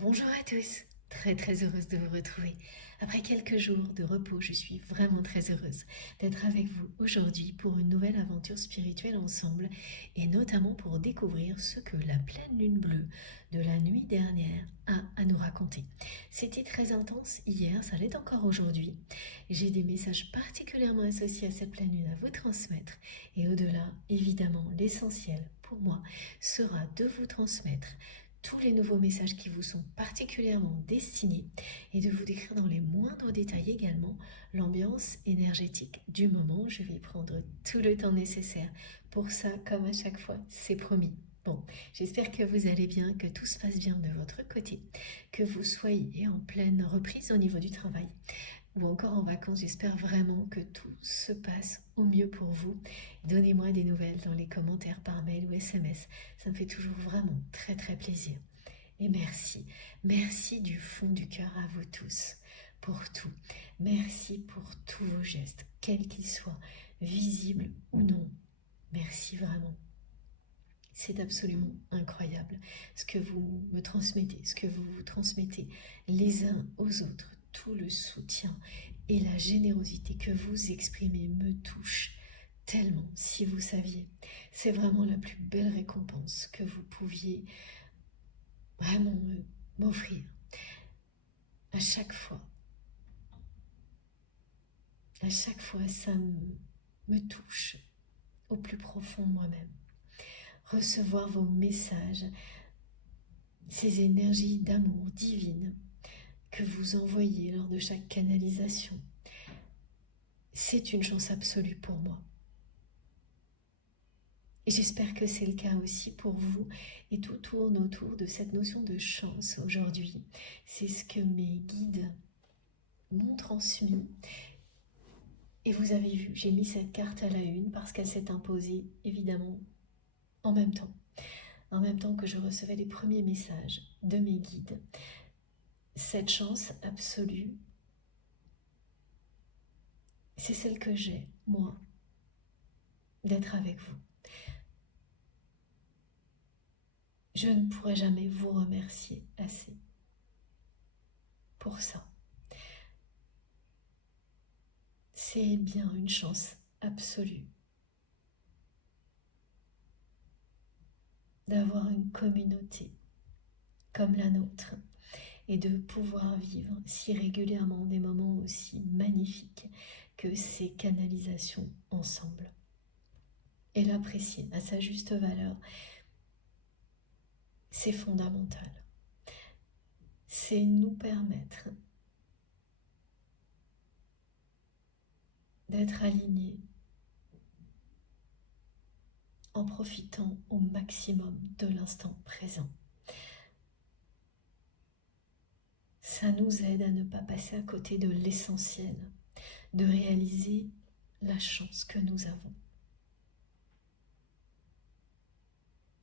Bonjour à tous, très heureuse de vous retrouver. Après quelques jours de repos, je suis vraiment très heureuse d'être avec vous aujourd'hui pour une nouvelle aventure spirituelle ensemble et notamment pour découvrir ce que la pleine lune bleue de la nuit dernière a à nous raconter. C'était très intense hier, ça l'est encore aujourd'hui. J'ai des messages particulièrement associés à cette pleine lune à vous transmettre et au-delà, évidemment, l'essentiel pour moi sera de vous transmettre tous les nouveaux messages qui vous sont particulièrement destinés et de vous décrire dans les moindres détails également l'ambiance énergétique du moment. Je vais prendre tout le temps nécessaire pour ça, comme à chaque fois, c'est promis. Bon, j'espère que vous allez bien, que tout se passe bien de votre côté, que vous soyez en pleine reprise au niveau du travail ou encore en vacances. J'espère vraiment que tout se passe au mieux pour vous. Donnez-moi des nouvelles dans les commentaires par mail ou SMS. Ça me fait toujours vraiment très plaisir. Et merci, merci du fond du cœur à vous tous pour tout. Merci pour tous vos gestes, quels qu'ils soient, visibles ou non. Merci vraiment. C'est absolument incroyable ce que vous me transmettez, ce que vous vous transmettez les uns aux autres. Tout le soutien et la générosité que vous exprimez me touche tellement, si vous saviez. C'est vraiment la plus belle récompense que vous pouviez vraiment m'offrir. À chaque fois, ça me touche au plus profond de moi-même. Recevoir vos messages, ces énergies d'amour divine que vous envoyez lors de chaque canalisation, c'est une chance absolue pour moi. Et j'espère que c'est le cas aussi pour vous. Et tout tourne autour de cette notion de chance aujourd'hui. C'est ce que mes guides m'ont transmis. Et vous avez vu, j'ai mis cette carte à la une parce qu'elle s'est imposée évidemment en même temps. En même temps que je recevais les premiers messages de mes guides. Cette chance absolue, c'est celle que j'ai, moi, d'être avec vous. Je ne pourrai jamais vous remercier assez pour ça. C'est bien une chance absolue d'avoir une communauté comme la nôtre et de pouvoir vivre si régulièrement des moments aussi magnifiques que ces canalisations ensemble. Et l'apprécier à sa juste valeur, c'est fondamental. C'est nous permettre d'être alignés en profitant au maximum de l'instant présent. Ça nous aide à ne pas passer à côté de l'essentiel, de réaliser la chance que nous avons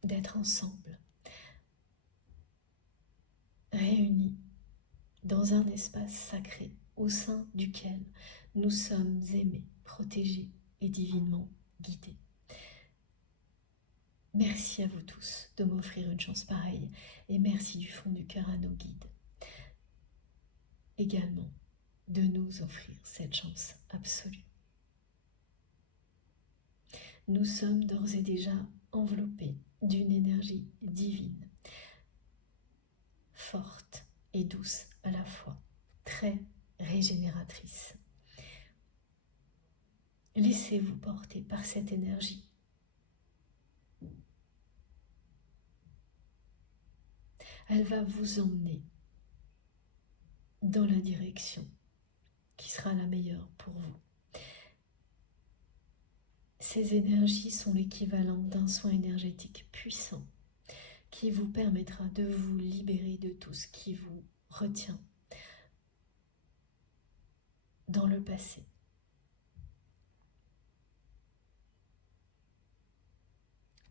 d'être ensemble, réunis dans un espace sacré au sein duquel nous sommes aimés, protégés et divinement guidés. Merci à vous tous de m'offrir une chance pareille et merci du fond du cœur à nos guides également de nous offrir cette chance absolue. Nous sommes d'ores et déjà enveloppés d'une énergie divine, forte et douce à la fois, très régénératrice. Laissez-vous porter par cette énergie. Elle va vous emmener dans la direction qui sera la meilleure pour vous. Ces énergies sont l'équivalent d'un soin énergétique puissant qui vous permettra de vous libérer de tout ce qui vous retient dans le passé.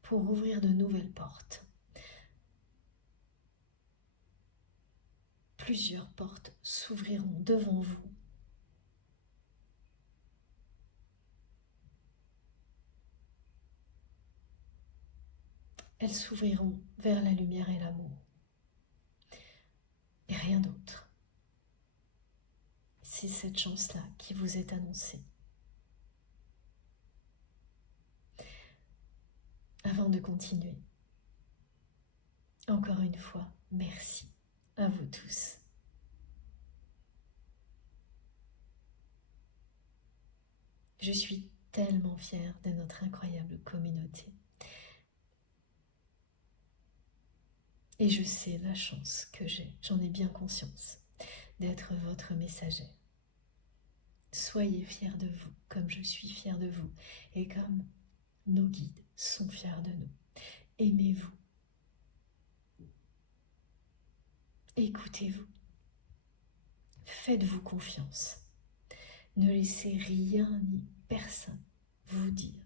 Pour ouvrir de nouvelles portes. Plusieurs portes s'ouvriront devant vous. Elles s'ouvriront vers la lumière et l'amour. rien d'autre. C'est cette chance-là qui vous est annoncée. Avant de continuer, encore une fois, merci à vous tous. Je suis tellement fière de notre incroyable communauté. Et je sais la chance que j'ai, j'en ai bien conscience, d'être votre messagère. Soyez fiers de vous, comme je suis fière de vous, et comme nos guides sont fiers de nous. Aimez-vous. Écoutez-vous. Faites-vous confiance. Ne laissez rien ni personne vous dire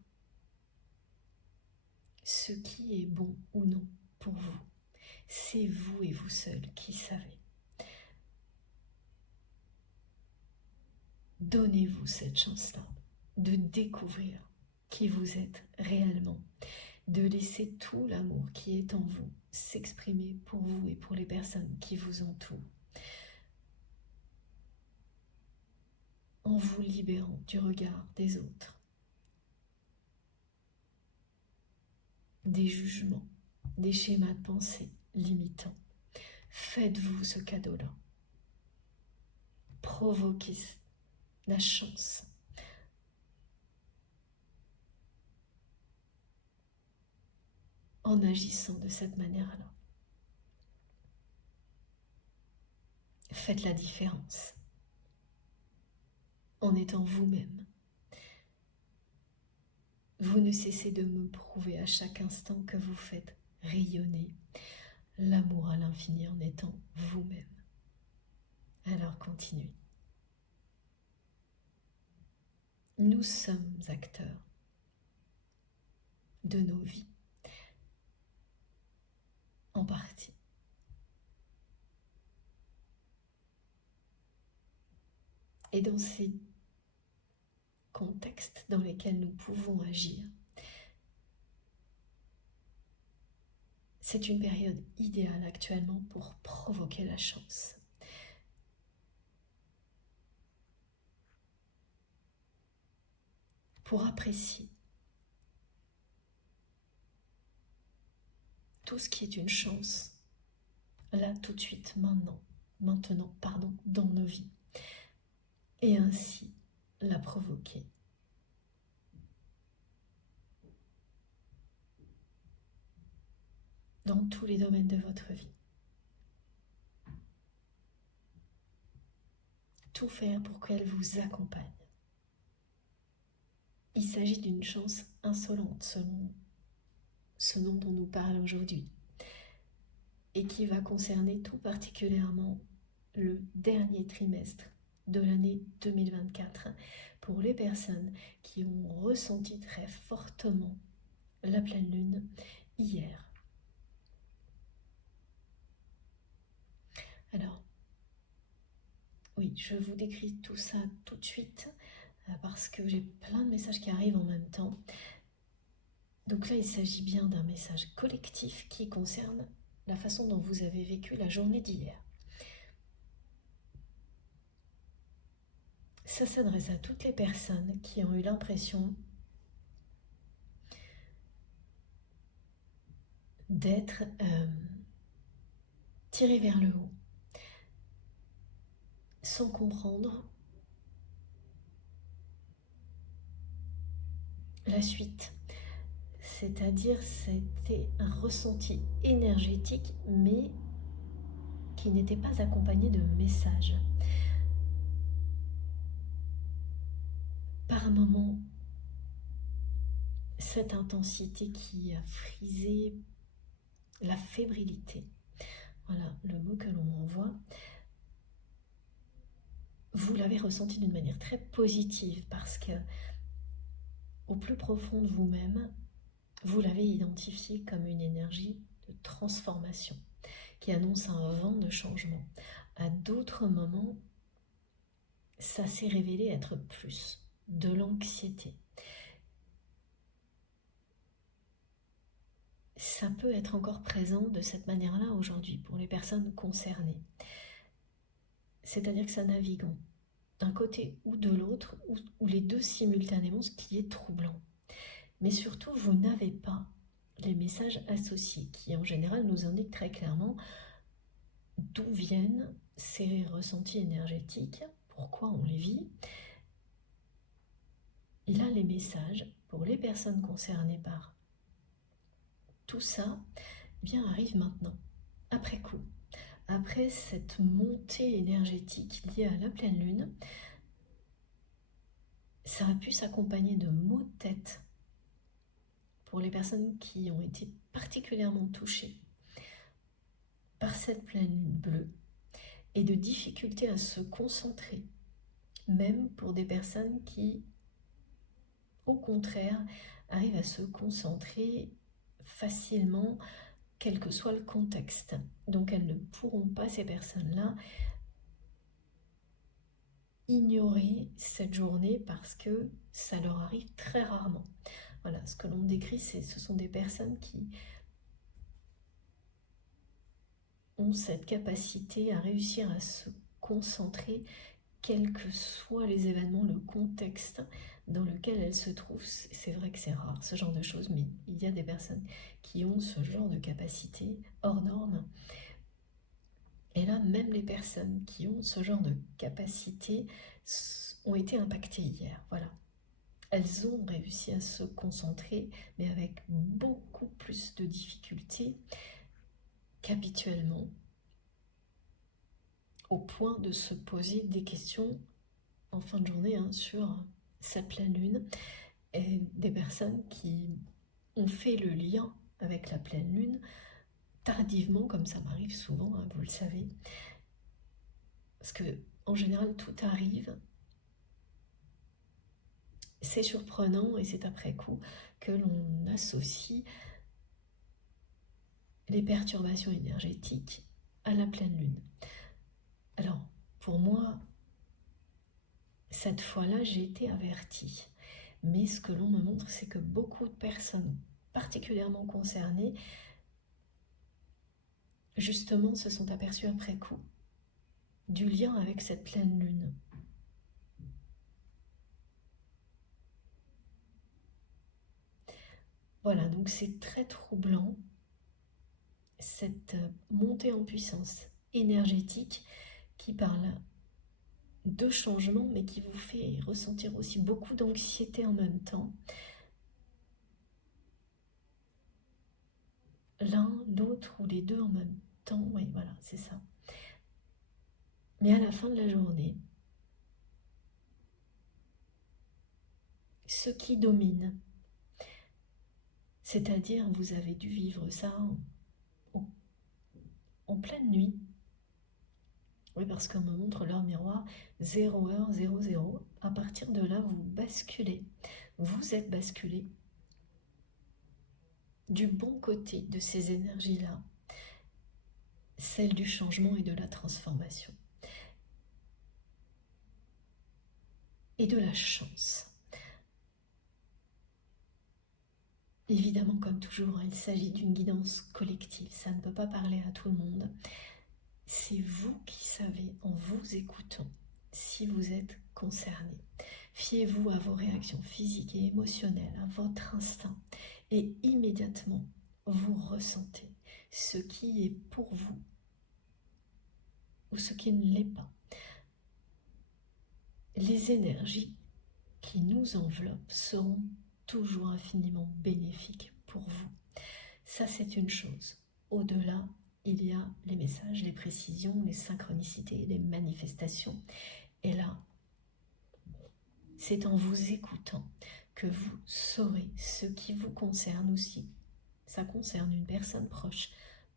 ce qui est bon ou non pour vous. C'est vous et vous seul qui savez. Donnez-vous cette chance-là de découvrir qui vous êtes réellement, de laisser tout l'amour qui est en vous s'exprimer pour vous et pour les personnes qui vous entourent, en vous libérant du regard des autres, des jugements, des schémas de pensée limitants. Faites-vous ce cadeau-là. Provoquez la chance. En agissant de cette manière-là. Faites la différence. En étant vous-même. Vous ne cessez de me prouver à chaque instant que vous faites rayonner l'amour à l'infini en étant vous-même. Alors continuez. Nous sommes acteurs de nos vies, en partie. Et dans ces contextes dans lesquels nous pouvons agir, c'est une période idéale actuellement pour provoquer la chance. Pour apprécier tout ce qui est une chance, là, tout de suite, maintenant, dans nos vies, et ainsi la provoquer. Dans tous les domaines de votre vie. Tout faire pour qu'elle vous accompagne. Il s'agit d'une chance insolente selon ce nom dont nous parle aujourd'hui et qui va concerner tout particulièrement le dernier trimestre de l'année 2024 pour les personnes qui ont ressenti très fortement la pleine lune hier. Alors, oui, je vous décris tout ça tout de suite parce que j'ai plein de messages qui arrivent en même temps. Donc là, il s'agit bien d'un message collectif qui concerne la façon dont vous avez vécu la journée d'hier. Ça s'adresse à toutes les personnes qui ont eu l'impression d'être tirées vers le haut, sans comprendre la suite. C'est-à-dire, c'était un ressenti énergétique, mais qui n'était pas accompagné de messages. Par moments, cette intensité qui a frisé la fébrilité, voilà le mot que l'on envoie, vous l'avez ressenti d'une manière très positive parce que au plus profond de vous-même, vous l'avez identifié comme une énergie de transformation qui annonce un vent de changement. À d'autres moments, ça s'est révélé être plus de l'anxiété. Ça peut être encore présent de cette manière-là aujourd'hui pour les personnes concernées. c'est-à-dire que ça navigue d'un côté ou de l'autre, ou les deux simultanément, ce qui est troublant. Mais surtout, vous n'avez pas les messages associés, qui en général nous indiquent très clairement d'où viennent ces ressentis énergétiques, pourquoi on les vit. Et là, les messages, pour les personnes concernées par tout ça, eh bien, arrivent maintenant, après coup. Après cette montée énergétique liée à la pleine lune, ça a pu s'accompagner de maux de tête pour les personnes qui ont été particulièrement touchées par cette pleine lune bleue et de difficultés à se concentrer, même pour des personnes qui, au contraire, arrivent à se concentrer facilement, quel que soit le contexte. Donc elles ne pourront pas, ces personnes-là, ignorer cette journée parce que ça leur arrive très rarement. Voilà, ce que l'on décrit, ce sont des personnes qui ont cette capacité à réussir à se concentrer, quels que soient les événements, le contexte dans lequel elles se trouvent. C'est vrai que c'est rare, ce genre de choses, mais il y a des personnes qui ont ce genre de capacité hors norme. Et là, même les personnes qui ont ce genre de capacité ont été impactées hier. Voilà. Elles ont réussi à se concentrer, mais avec beaucoup plus de difficultés qu'habituellement, au point de se poser des questions en fin de journée sur cette pleine lune, et des personnes qui ont fait le lien avec la pleine lune tardivement, comme ça m'arrive souvent, vous le savez, parce que en général tout arrive, c'est surprenant et c'est après coup que l'on associe les perturbations énergétiques à la pleine lune. Alors, pour moi, cette fois-là, j'ai été avertie. Mais ce que l'on me montre, c'est que beaucoup de personnes particulièrement concernées, justement, se sont aperçues après coup du lien avec cette pleine lune. Voilà, donc c'est très troublant, cette montée en puissance énergétique qui parle de changement, mais qui vous fait ressentir aussi beaucoup d'anxiété en même temps. L'un, l'autre ou les deux en même temps, oui, voilà, c'est ça. Mais à la fin de la journée, ce qui domine, c'est-à-dire vous avez dû vivre ça en pleine nuit. Oui, parce qu'on me montre l'heure miroir 0h00. À partir de là, vous basculez. Vous êtes basculé du bon côté de ces énergies-là, celle du changement et de la transformation. Et de la chance. Évidemment, comme toujours, il s'agit d'une guidance collective. Ça ne peut pas parler à tout le monde. C'est vous qui savez, en vous écoutant, si vous êtes concerné. Fiez-vous à vos réactions physiques et émotionnelles, à votre instinct, et immédiatement, vous ressentez ce qui est pour vous ou ce qui ne l'est pas. Les énergies qui nous enveloppent seront toujours infiniment bénéfiques pour vous. Ça, c'est une chose. Au-delà, il y a les messages, les précisions, les synchronicités, les manifestations. Et là, c'est en vous écoutant que vous saurez ce qui vous concerne aussi. Ça concerne une personne proche.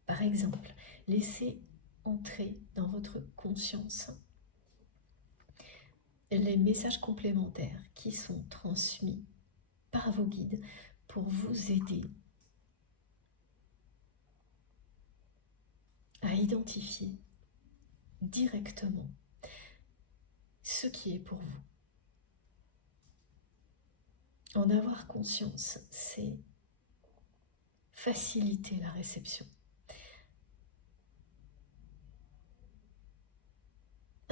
Par exemple, laissez entrer dans votre conscience les messages complémentaires qui sont transmis par vos guides pour vous aider à identifier directement ce qui est pour vous. En avoir conscience, c'est faciliter la réception.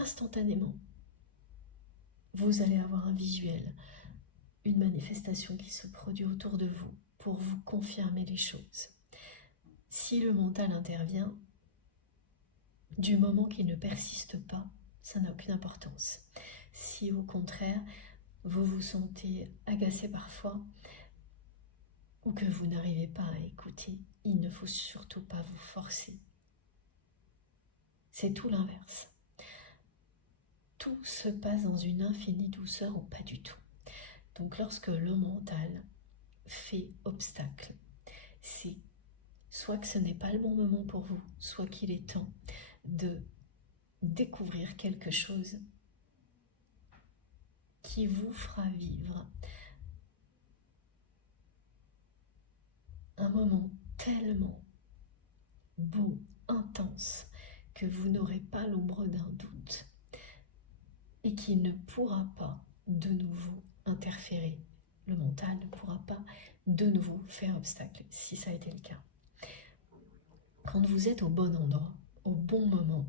instantanément, vous allez avoir un visuel, une manifestation qui se produit autour de vous pour vous confirmer les choses. Si le mental intervient, du moment qu'il ne persiste pas, ça n'a aucune importance. Si au contraire, vous vous sentez agacé parfois, ou que vous n'arrivez pas à écouter, il ne faut surtout pas vous forcer. C'est tout l'inverse. Tout se passe dans une infinie douceur ou pas du tout. Donc lorsque le mental fait obstacle, c'est soit que ce n'est pas le bon moment pour vous, soit qu'il est temps de découvrir quelque chose qui vous fera vivre un moment tellement beau, intense, que vous n'aurez pas l'ombre d'un doute et qui ne pourra pas de nouveau interférer. Le mental ne pourra pas de nouveau faire obstacle, si ça a été le cas. Quand vous êtes au bon endroit, au bon moment,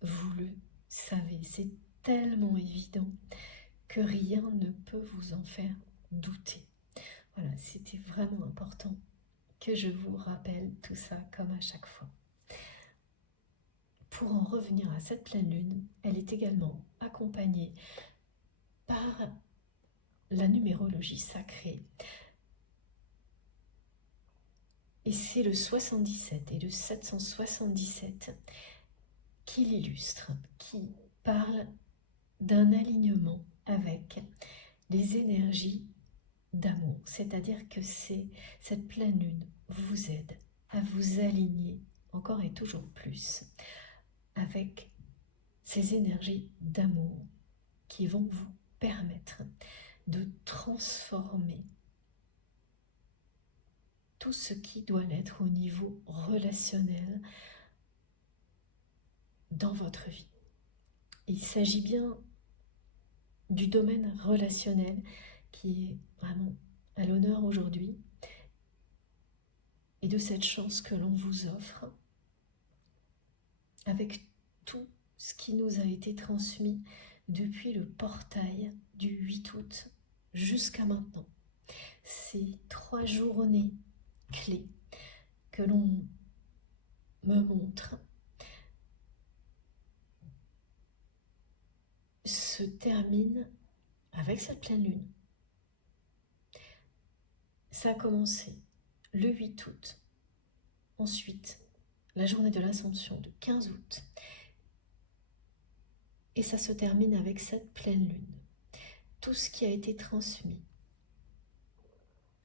vous le savez, c'est tellement évident que rien ne peut vous en faire douter. Voilà, c'était vraiment important que je vous rappelle tout ça comme à chaque fois. Pour en revenir à cette pleine lune, elle est également accompagnée par la numérologie sacrée. Et c'est le 77 et le 777 qui l'illustrent, qui parlent d'un alignement avec les énergies d'amour. C'est-à-dire que cette pleine lune vous aide à vous aligner encore et toujours plus avec ces énergies d'amour qui vont vous permettre de transformer tout ce qui doit l'être au niveau relationnel dans votre vie. Il s'agit bien du domaine relationnel qui est vraiment à l'honneur aujourd'hui et de cette chance que l'on vous offre avec tout ce qui nous a été transmis depuis le portail du 8 août jusqu'à maintenant. Ces 3 journées clés que l'on me montre se terminent avec cette pleine lune. Ça a commencé le 8 août, ensuite la journée de l'Ascension de 15 août, et ça se termine avec cette pleine lune. Tout ce qui a été transmis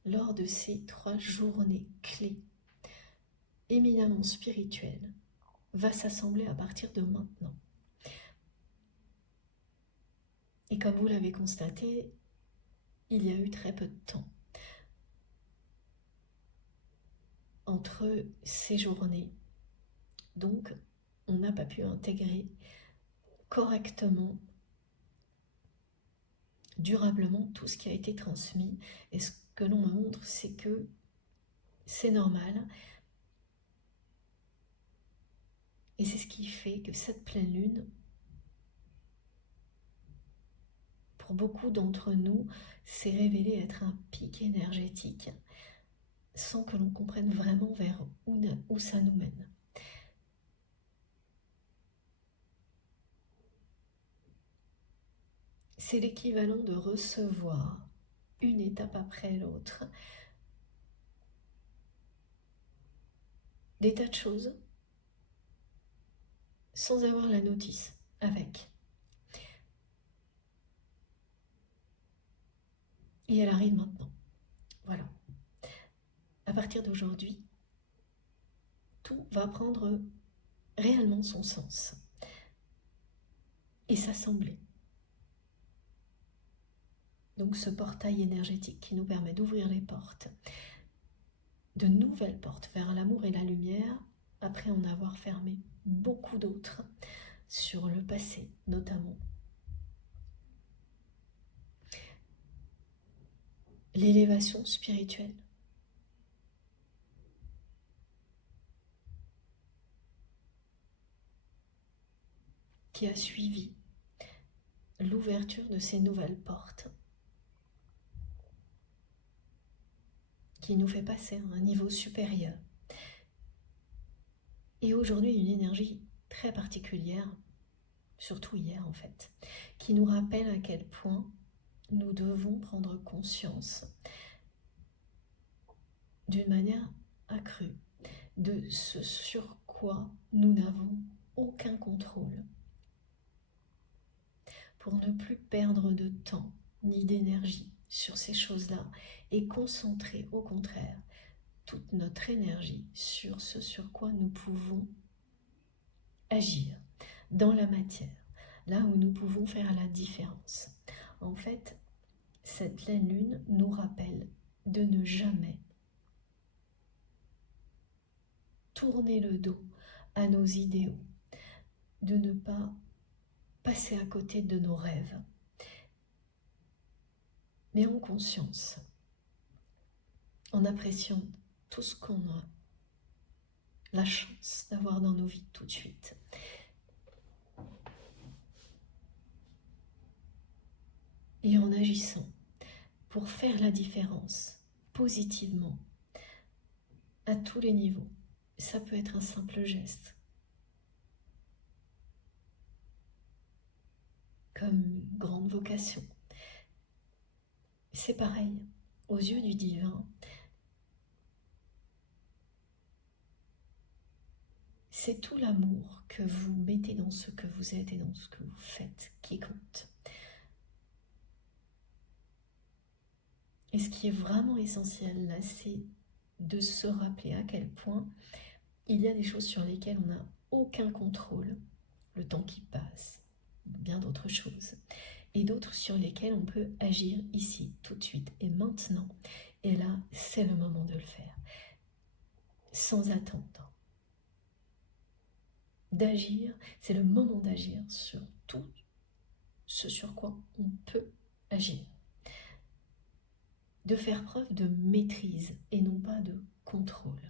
lors de ces 3 journées clés, éminemment spirituelles, va s'assembler à partir de maintenant. Et comme vous l'avez constaté, il y a eu très peu de temps entre ces journées. Donc, on n'a pas pu intégrer correctement, durablement tout ce qui a été transmis. Et ce que l'on me montre, c'est que c'est normal. Et c'est ce qui fait que cette pleine lune, pour beaucoup d'entre nous, s'est révélé être un pic énergétique sans que l'on comprenne vraiment vers où ça nous mène. C'est l'équivalent de recevoir une étape après l'autre des tas de choses sans avoir la notice avec. Et elle arrive maintenant. Voilà. À partir d'aujourd'hui, tout va prendre réellement son sens et s'assembler. Donc ce portail énergétique qui nous permet d'ouvrir les portes, de nouvelles portes vers l'amour et la lumière, après en avoir fermé beaucoup d'autres sur le passé notamment. L'élévation spirituelle. qui a suivi l'ouverture de ces nouvelles portes, qui nous fait passer à un niveau supérieur. Et aujourd'hui, une énergie très particulière, surtout hier en fait, qui nous rappelle à quel point nous devons prendre conscience d'une manière accrue de ce sur quoi nous n'avons aucun contrôle, pour ne plus perdre de temps ni d'énergie sur ces choses-là et concentrer au contraire toute notre énergie sur ce sur quoi nous pouvons agir dans la matière, là où nous pouvons faire la différence. En fait, cette pleine lune nous rappelle de ne jamais tourner le dos à nos idéaux, de ne pas passer à côté de nos rêves, mais en conscience, en appréciant tout ce qu'on a la chance d'avoir dans nos vies tout de suite. Et en agissant pour faire la différence positivement à tous les niveaux. Ça peut être un simple geste, comme une grande vocation. C'est pareil, aux yeux du divin, c'est tout l'amour que vous mettez dans ce que vous êtes et dans ce que vous faites qui compte. Et ce qui est vraiment essentiel là, c'est de se rappeler à quel point il y a des choses sur lesquelles on n'a aucun contrôle, le temps qui passe, bien d'autres choses, et d'autres sur lesquelles on peut agir ici, tout de suite et maintenant. Et là, c'est le moment de le faire, sans attendre. D'agir, c'est le moment d'agir sur tout ce sur quoi on peut agir. De faire preuve de maîtrise et non pas de contrôle.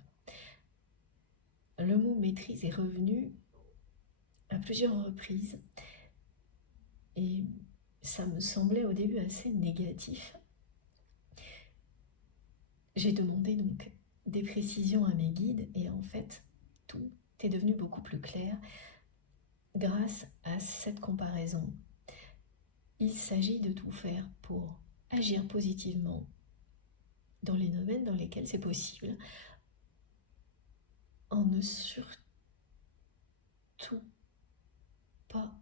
Le mot maîtrise est revenu à plusieurs reprises et ça me semblait au début assez négatif. J'ai demandé donc des précisions à mes guides et en fait tout est devenu beaucoup plus clair grâce à cette comparaison. Il s'agit de tout faire pour agir positivement dans les domaines dans lesquels c'est possible, en ne surtout pas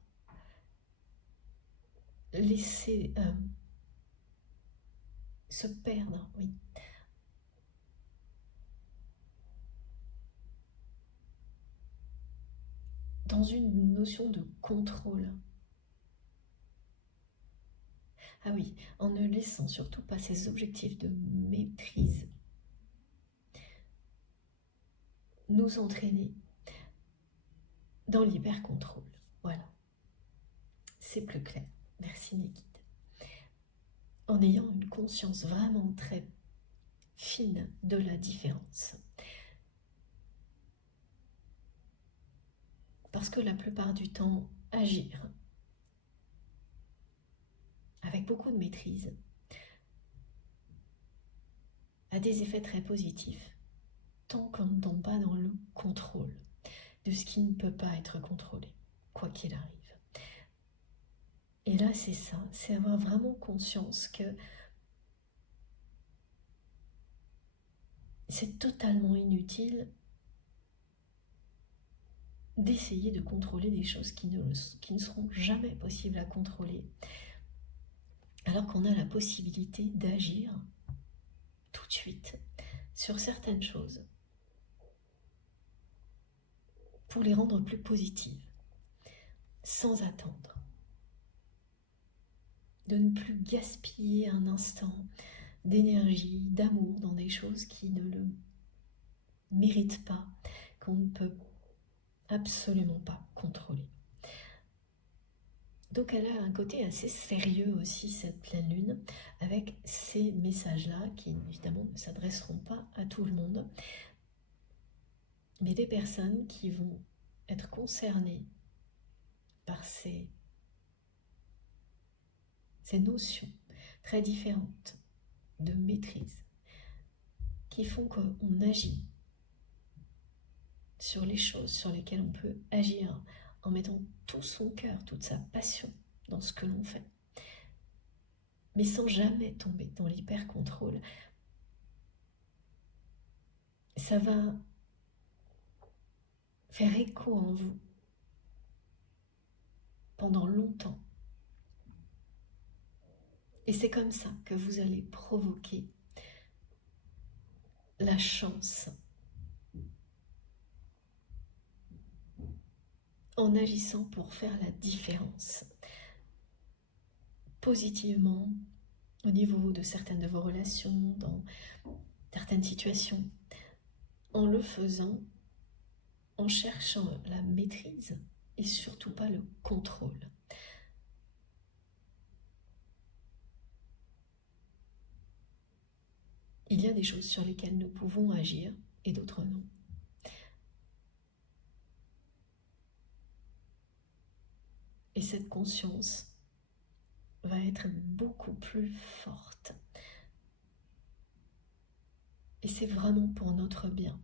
laisser se perdre, oui. Dans une notion de contrôle. Ah oui, en ne laissant surtout pas ces objectifs de maîtrise nous entraîner dans l'hyper-contrôle. Voilà, c'est plus clair. Merci mes guides. En ayant une conscience vraiment très fine de la différence. Parce que la plupart du temps, agir avec beaucoup de maîtrise a des effets très positifs tant qu'on ne tombe pas dans le contrôle de ce qui ne peut pas être contrôlé, quoi qu'il arrive. Et là, c'est ça, c'est avoir vraiment conscience que c'est totalement inutile d'essayer de contrôler des choses qui ne seront jamais possibles à contrôler, alors qu'on a la possibilité d'agir tout de suite sur certaines choses pour les rendre plus positives, sans attendre. De ne plus gaspiller un instant d'énergie, d'amour dans des choses qui ne le méritent pas, qu'on ne peut absolument pas contrôler. Donc elle a un côté assez sérieux aussi, cette pleine lune, avec ces messages-là qui évidemment ne s'adresseront pas à tout le monde, mais des personnes qui vont être concernées par ces notions très différentes de maîtrise qui font qu'on agit sur les choses sur lesquelles on peut agir en mettant tout son cœur, toute sa passion dans ce que l'on fait, mais sans jamais tomber dans l'hyper-contrôle. Ça va faire écho en vous pendant longtemps. Et c'est comme ça que vous allez provoquer la chance en agissant pour faire la différence positivement au niveau de certaines de vos relations, dans certaines situations, en le faisant, en cherchant la maîtrise et surtout pas le contrôle. Il y a des choses sur lesquelles nous pouvons agir et d'autres non. Et cette conscience va être beaucoup plus forte. Et c'est vraiment pour notre bien.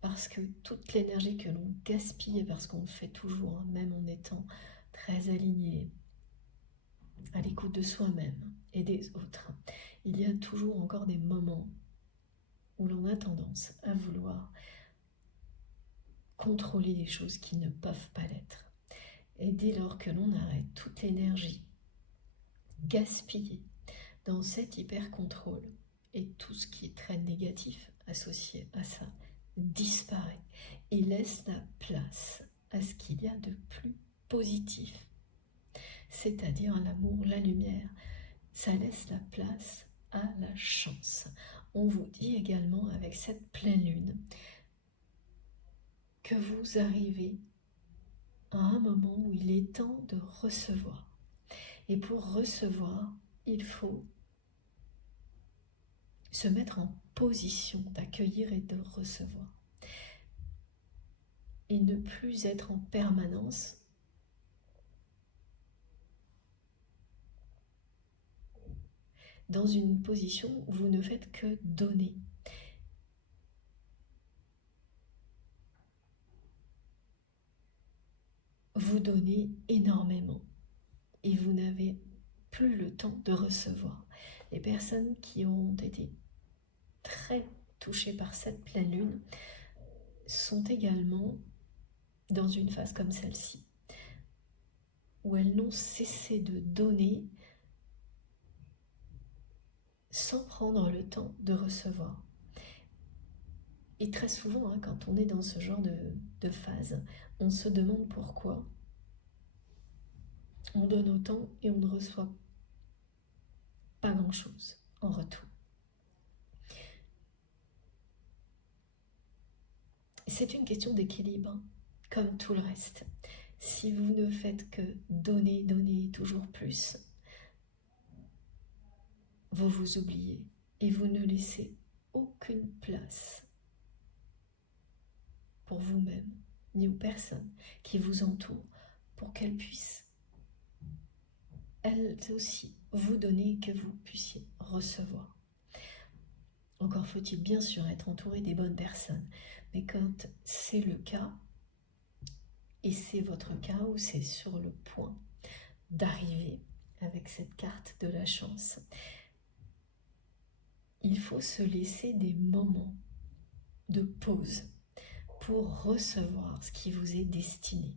Parce que toute l'énergie que l'on gaspille, parce qu'on le fait toujours, même en étant très aligné, à l'écoute de soi-même et des autres, il y a toujours encore des moments où l'on a tendance à vouloir contrôler les choses qui ne peuvent pas l'être. Et dès lors que l'on arrête toute l'énergie gaspillée dans cet hyper-contrôle, et tout ce qui est très négatif associé à ça disparaît et laisse la place à ce qu'il y a de plus positif, c'est-à-dire l'amour, la lumière. Ça laisse la place à la chance. On vous dit également avec cette pleine lune que vous arrivez à un moment où il est temps de recevoir. Et pour recevoir, il faut se mettre en position d'accueillir et de recevoir. Et ne plus être en permanence dans une position où vous ne faites que donner. Vous donnez énormément et vous n'avez plus le temps de recevoir. Les personnes qui ont été très touchées par cette pleine lune sont également dans une phase comme celle-ci, où elles n'ont cessé de donner sans prendre le temps de recevoir. Et très souvent, quand on est dans ce genre de phase, on se demande pourquoi on donne autant et on ne reçoit pas grand-chose en retour. C'est une question d'équilibre, comme tout le reste. Si vous ne faites que donner, donner toujours plus, vous vous oubliez et vous ne laissez aucune place pour vous-même, ni aux personnes qui vous entourent, pour qu'elles puissent, elles aussi, vous donner, que vous puissiez recevoir. Encore faut-il bien sûr être entouré des bonnes personnes, mais quand c'est le cas, et c'est votre cas où c'est sur le point d'arriver avec cette carte de la chance, il faut se laisser des moments de pause pour recevoir ce qui vous est destiné,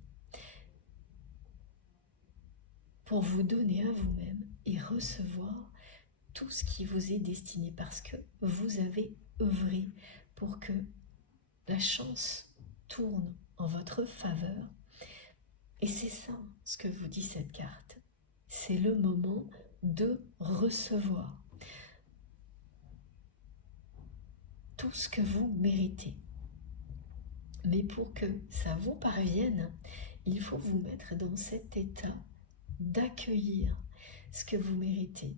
pour vous donner à vous-même et recevoir tout ce qui vous est destiné, parce que vous avez œuvré pour que la chance tourne en votre faveur. Et c'est ça ce que vous dit cette carte. C'est le moment de recevoir tout ce que vous méritez. Mais pour que ça vous parvienne, il faut vous mettre dans cet état d'accueillir ce que vous méritez.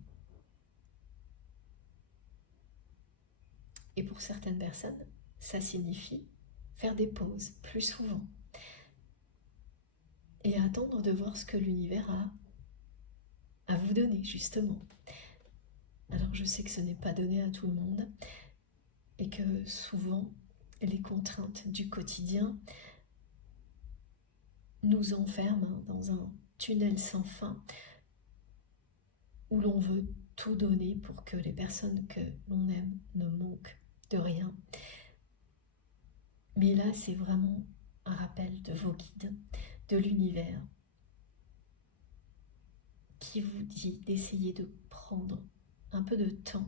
Et pour certaines personnes, ça signifie faire des pauses plus souvent. et attendre de voir ce que l'univers a à vous donner, justement. Alors je sais que ce n'est pas donné à tout le monde et que souvent les contraintes du quotidien nous enferment dans un tunnel sans fin où l'on veut tout donner pour que les personnes que l'on aime ne manquent de rien. Mais là, c'est vraiment un rappel de vos guides, de l'univers, qui vous dit d'essayer de prendre un peu de temps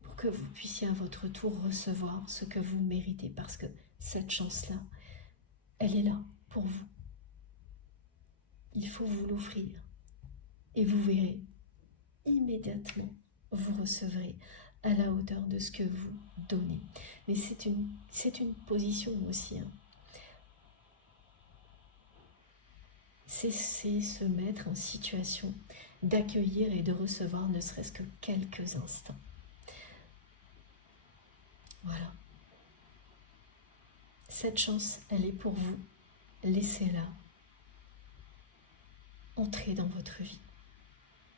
pour que vous puissiez à votre tour recevoir ce que vous méritez, parce que cette chance-là, elle est là pour vous. Il faut vous l'offrir et vous verrez immédiatement, vous recevrez à la hauteur de ce que vous donnez. Mais c'est une position aussi. C'est se mettre en situation d'accueillir et de recevoir ne serait-ce que quelques instants. Voilà. Cette chance, elle est pour vous. Laissez-la entrer dans votre vie.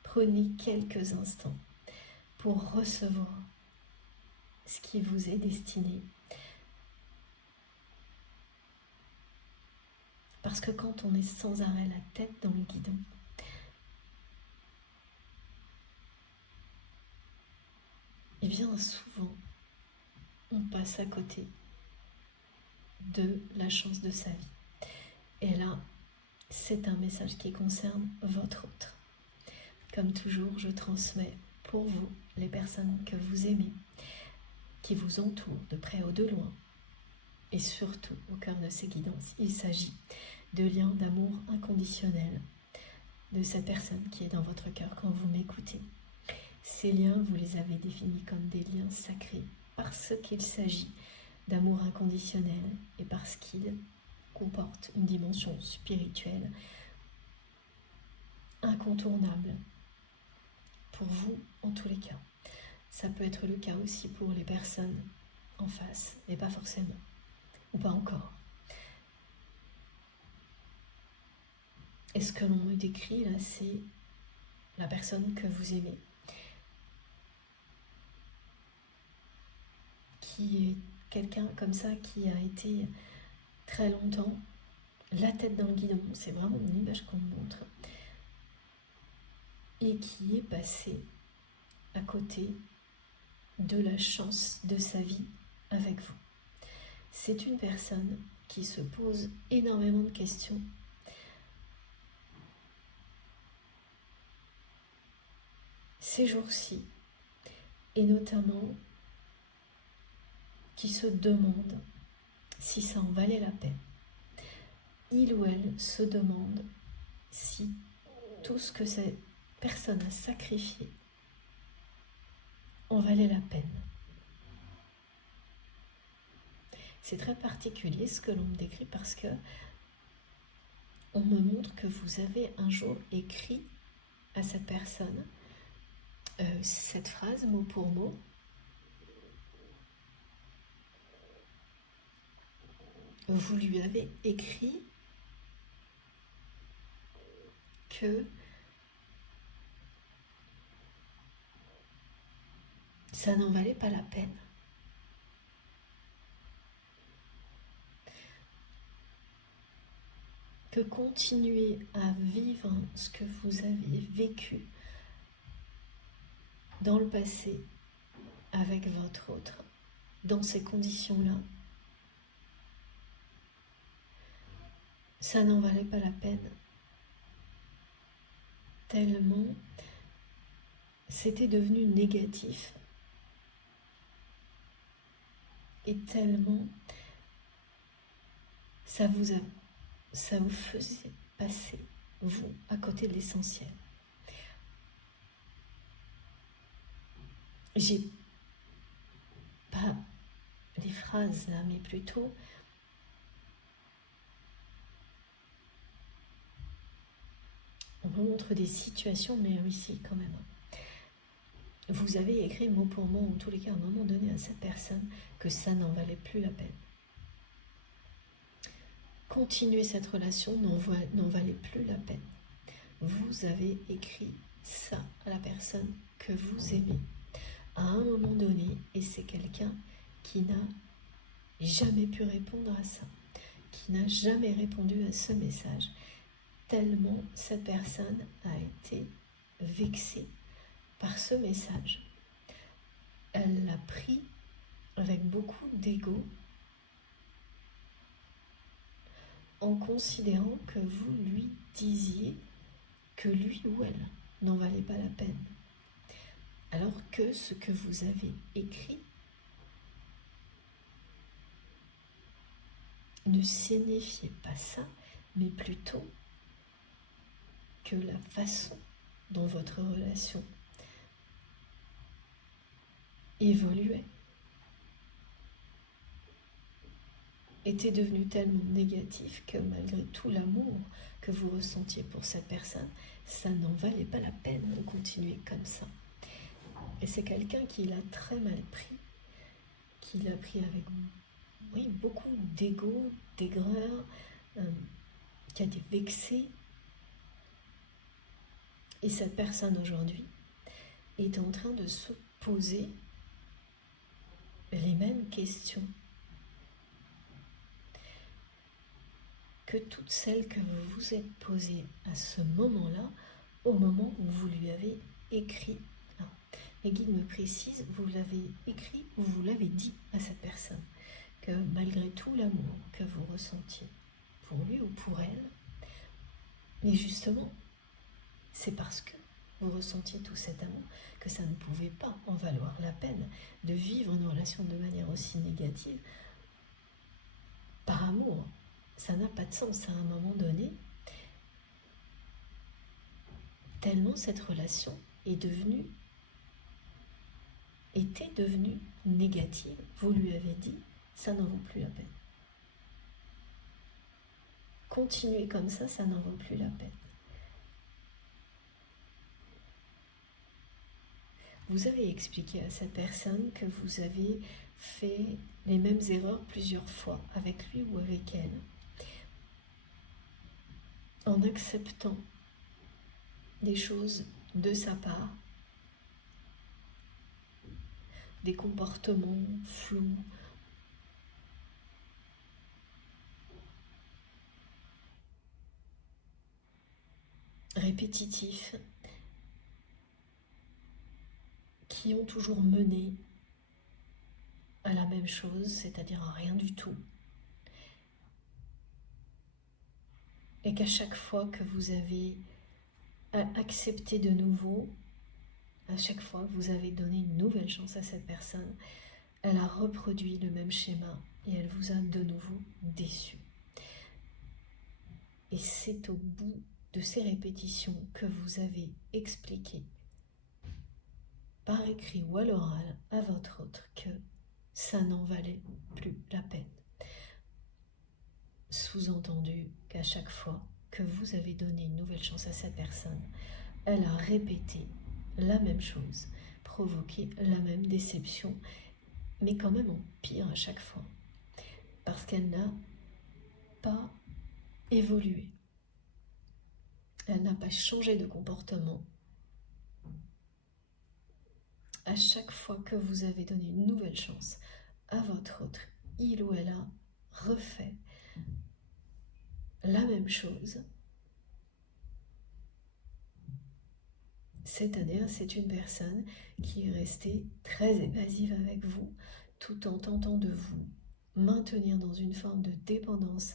Prenez quelques instants pour recevoir ce qui vous est destiné. Parce que quand on est sans arrêt la tête dans le guidon, et bien souvent, on passe à côté de la chance de sa vie. Et là, c'est un message qui concerne votre autre. Comme toujours, je transmets pour vous, les personnes que vous aimez, qui vous entourent de près ou de loin, et surtout au cœur de ces guidances, il s'agit de liens d'amour inconditionnel, de cette personne qui est dans votre cœur quand vous m'écoutez. Ces liens, vous les avez définis comme des liens sacrés, parce qu'il s'agit d'amour inconditionnel et parce qu'ils comportent une dimension spirituelle incontournable pour vous en tous les cas. Ça peut être le cas aussi pour les personnes en face, mais pas forcément, ou pas encore. Et ce que l'on me décrit là, c'est la personne que vous aimez, qui est quelqu'un comme ça qui a été très longtemps la tête dans le guidon, c'est vraiment une image qu'on me montre, et qui est passé à côté de la chance de sa vie avec vous. C'est une personne qui se pose énormément de questions, ces jours-ci, et notamment qui se demande si ça en valait la peine. Il ou elle se demande si tout ce que cette personne a sacrifié en valait la peine. C'est très particulier ce que l'on me décrit parce que on me montre que vous avez un jour écrit à cette personne cette phrase mot pour mot. Vous lui avez écrit que ça n'en valait pas la peine. Que continuer à vivre ce que vous avez vécu dans le passé avec votre autre, dans ces conditions-là, ça n'en valait pas la peine. Tellement c'était devenu négatif et tellement ça vous faisait passer, vous, à côté de l'essentiel. J'ai pas les phrases là, mais plutôt on me montre des situations, mais ici quand même. Vous avez écrit mot pour mot, en tous les cas, à un moment donné à cette personne, que ça n'en valait plus la peine. continuer cette relation n'en valait plus la peine. Vous avez écrit ça à la personne que vous aimez à un moment donné, et c'est quelqu'un qui n'a jamais pu répondre à ça, qui n'a jamais répondu à ce message, tellement cette personne a été vexée par ce message. Elle l'a pris avec beaucoup d'ego, en considérant que vous lui disiez que lui ou elle n'en valait pas la peine. Alors que ce que vous avez écrit ne signifiait pas ça, mais plutôt que la façon dont votre relation évoluait était devenu tellement négatif que malgré tout l'amour que vous ressentiez pour cette personne, ça n'en valait pas la peine de continuer comme ça. Et c'est quelqu'un qui l'a très mal pris, qui l'a pris avec beaucoup d'ego, d'aigreur, qui a été vexé. Et cette personne aujourd'hui est en train de se poser les mêmes questions que toutes celles que vous vous êtes posées à ce moment-là, au moment où vous lui avez écrit. Les guides me précisent, vous l'avez écrit ou vous l'avez dit à cette personne, que malgré tout l'amour que vous ressentiez pour lui ou pour elle, mais justement, c'est parce que vous ressentiez tout cet amour que ça ne pouvait pas en valoir la peine de vivre une relation de manière aussi négative par amour. Ça n'a pas de sens à un moment donné, tellement cette relation était devenue négative. Vous lui avez dit, ça n'en vaut plus la peine. Continuer comme ça n'en vaut plus la peine. Vous avez expliqué à cette personne que vous avez fait les mêmes erreurs plusieurs fois avec lui ou avec elle, en acceptant des choses de sa part, des comportements flous, répétitifs, qui ont toujours mené à la même chose, c'est-à-dire à rien du tout. Et qu'à chaque fois que vous avez accepté de nouveau, à chaque fois que vous avez donné une nouvelle chance à cette personne, elle a reproduit le même schéma et elle vous a de nouveau déçu. Et c'est au bout de ces répétitions que vous avez expliqué par écrit ou à l'oral à votre autre que ça n'en valait plus la peine. Sous-entendu qu'à chaque fois que vous avez donné une nouvelle chance à cette personne, elle a répété la même chose, provoqué la même déception, mais quand même en pire à chaque fois, parce qu'elle n'a pas évolué. Elle n'a pas changé de comportement. À chaque fois que vous avez donné une nouvelle chance à votre autre, il ou elle a refait la même chose. C'est-à-dire, c'est une personne qui est restée très évasive avec vous, tout en tentant de vous maintenir dans une forme de dépendance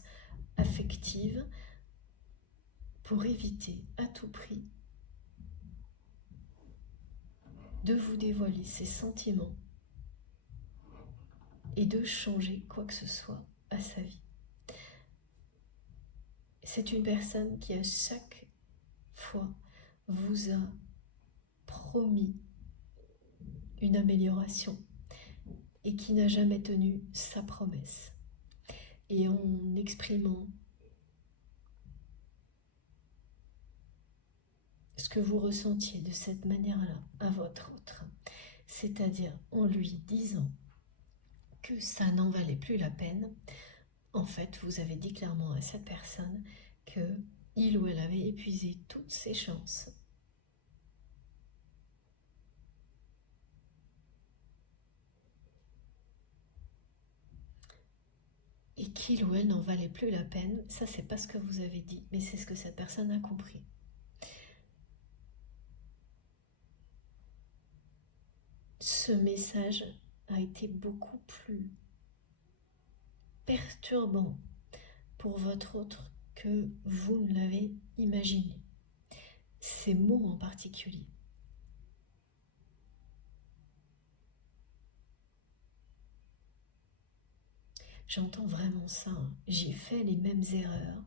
affective pour éviter à tout prix de vous dévoiler ses sentiments et de changer quoi que ce soit à sa vie. C'est une personne qui à chaque fois vous a promis une amélioration et qui n'a jamais tenu sa promesse. Et en exprimant ce que vous ressentiez de cette manière-là à votre autre, c'est-à-dire en lui disant que ça n'en valait plus la peine, En fait, vous avez dit clairement à cette personne que il ou elle avait épuisé toutes ses chances. Et qu'il ou elle n'en valait plus la peine. Ça, c'est pas ce que vous avez dit, mais c'est ce que cette personne a compris. Ce message a été beaucoup plus perturbant pour votre autre que vous ne l'avez imaginé. Ces mots en particulier. J'entends vraiment ça. J'ai fait les mêmes erreurs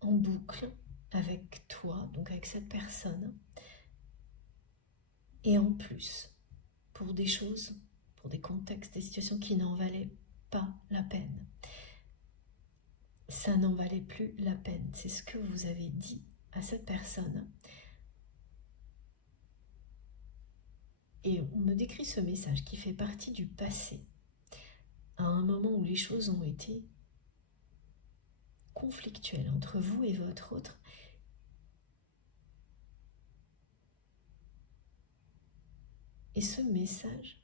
en boucle avec toi, donc avec cette personne. Et en plus, pour des choses, pour des contextes, des situations qui n'en valaient pas la peine. Ça n'en valait plus la peine. C'est ce que vous avez dit à cette personne. Et on me décrit ce message qui fait partie du passé, à un moment où les choses ont été conflictuelles entre vous et votre autre. Et ce message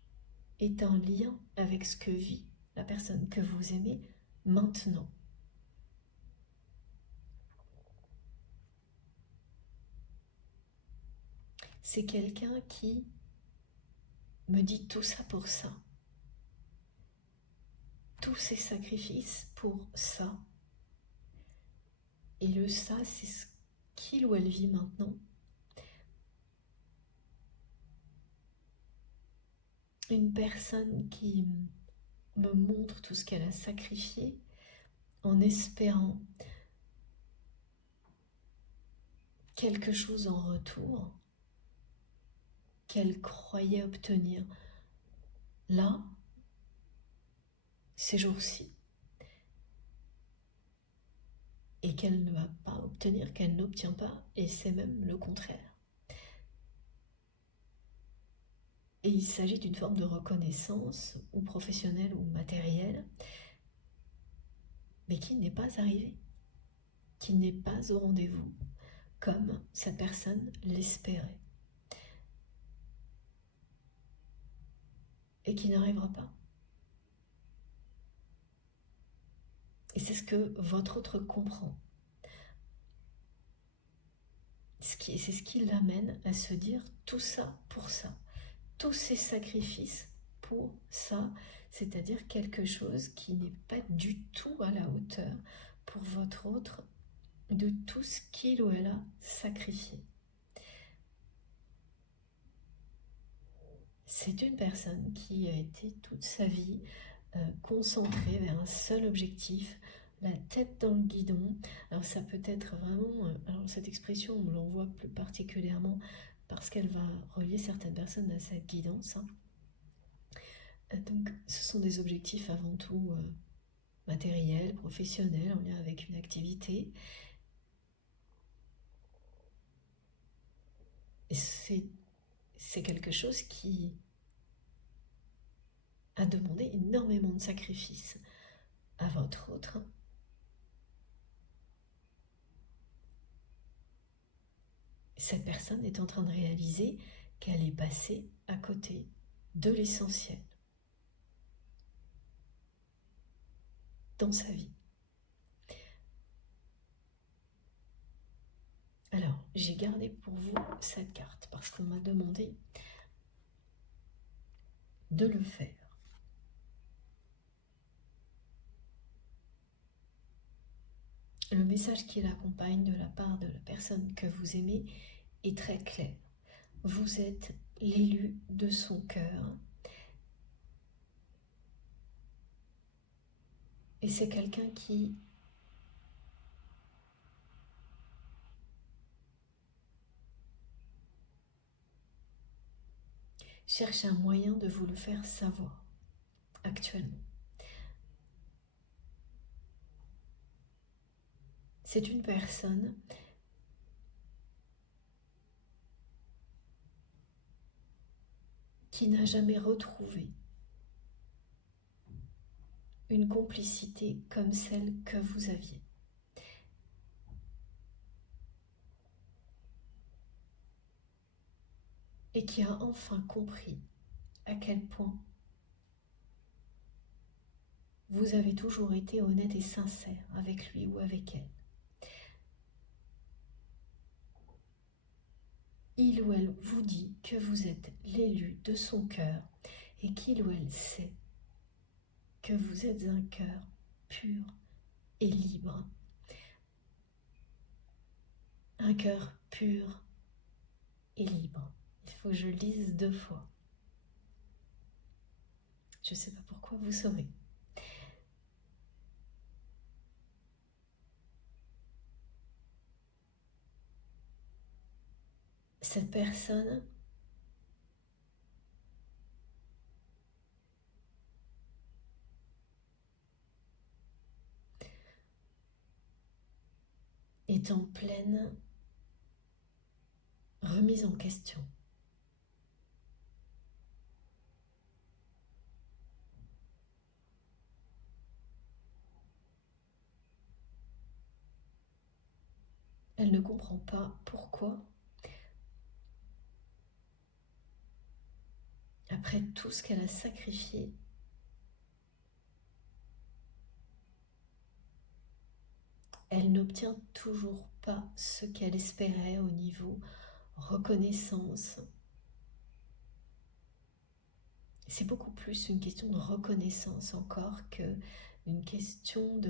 est en lien avec ce que vit la personne que vous aimez maintenant. C'est quelqu'un qui me dit tout ça pour ça. Tous ces sacrifices pour ça. Et le ça, c'est ce qu'il ou elle vit maintenant. Une personne qui me montre tout ce qu'elle a sacrifié en espérant quelque chose en retour qu'elle croyait obtenir là, ces jours-ci, et qu'elle ne va pas obtenir, qu'elle n'obtient pas, et c'est même le contraire. Et il s'agit d'une forme de reconnaissance, ou professionnelle ou matérielle, mais qui n'est pas arrivée, qui n'est pas au rendez-vous, comme cette personne l'espérait, et qui n'arrivera pas. Et c'est ce que votre autre comprend. C'est ce qui l'amène à se dire tout ça pour ça. Tous ces sacrifices pour ça, c'est-à-dire quelque chose qui n'est pas du tout à la hauteur pour votre autre de tout ce qu'il ou elle a sacrifié. C'est une personne qui a été toute sa vie concentrée vers un seul objectif, la tête dans le guidon. Alors ça peut être vraiment, alors cette expression on l'envoie plus particulièrement parce qu'elle va relier certaines personnes à cette guidance. Donc ce sont des objectifs avant tout matériels, professionnels, en lien avec une activité. Et c'est quelque chose qui a demandé énormément de sacrifices à votre autre. Cette personne est en train de réaliser qu'elle est passée à côté de l'essentiel dans sa vie. Alors, j'ai gardé pour vous cette carte parce qu'on m'a demandé de le faire. Le message qui l'accompagne de la part de la personne que vous aimez est très clair. Vous êtes l'élu de son cœur. Et c'est quelqu'un qui cherche un moyen de vous le faire savoir actuellement. C'est une personne qui n'a jamais retrouvé une complicité comme celle que vous aviez. Et qui a enfin compris à quel point vous avez toujours été honnête et sincère avec lui ou avec elle. Il ou elle vous dit que vous êtes l'élu de son cœur et qu'il ou elle sait que vous êtes un cœur pur et libre. Un cœur pur et libre. Il faut que je le lise 2 fois. Je ne sais pas pourquoi, vous saurez. Cette personne est en pleine remise en question. Elle ne comprend pas pourquoi, après tout ce qu'elle a sacrifié, elle n'obtient toujours pas ce qu'elle espérait au niveau reconnaissance. C'est beaucoup plus une question de reconnaissance encore qu'une question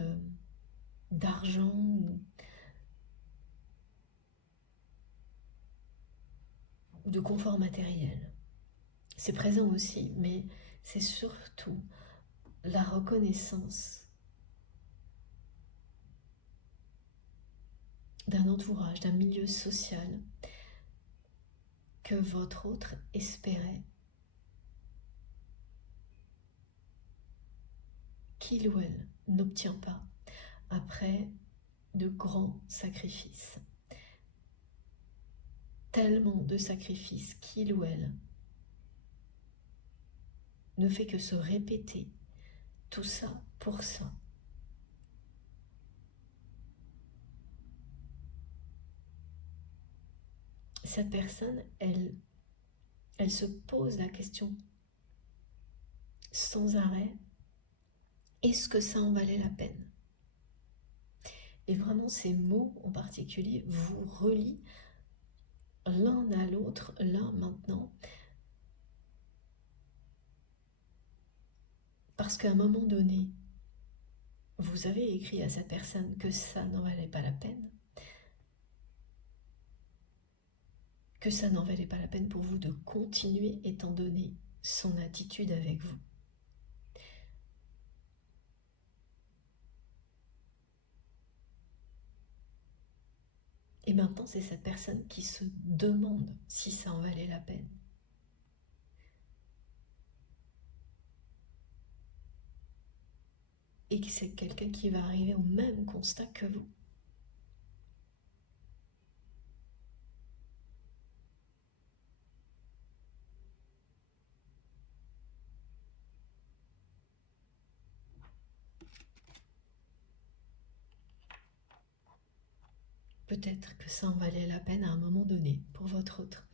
d'argent ou de confort matériel. C'est présent aussi, mais c'est surtout la reconnaissance d'un entourage, d'un milieu social que votre autre espérait qu'il ou elle n'obtient pas après de grands sacrifices. Tellement de sacrifices qu'il ou elle ne fait que se répéter tout ça pour ça. Cette personne, elle se pose la question sans arrêt, est-ce que ça en valait la peine? Et vraiment, ces mots en particulier vous relient l'un à l'autre, là, maintenant. Parce qu'à un moment donné, vous avez écrit à cette personne que ça n'en valait pas la peine, que ça n'en valait pas la peine pour vous de continuer étant donné son attitude avec vous. Et maintenant, c'est cette personne qui se demande si ça en valait la peine. Et que c'est quelqu'un qui va arriver au même constat que vous. Peut-être que ça en valait la peine à un moment donné pour votre autre,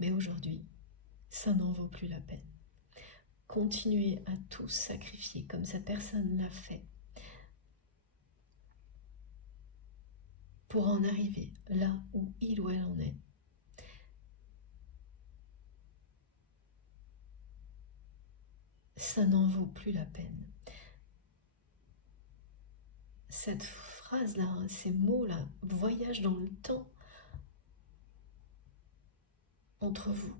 mais aujourd'hui, ça n'en vaut plus la peine. Continuez à tout sacrifier comme cette personne l'a fait pour en arriver là où il ou elle en est. Ça n'en vaut plus la peine. Cette phrase-là, ces mots-là, voyagent dans le temps entre vous.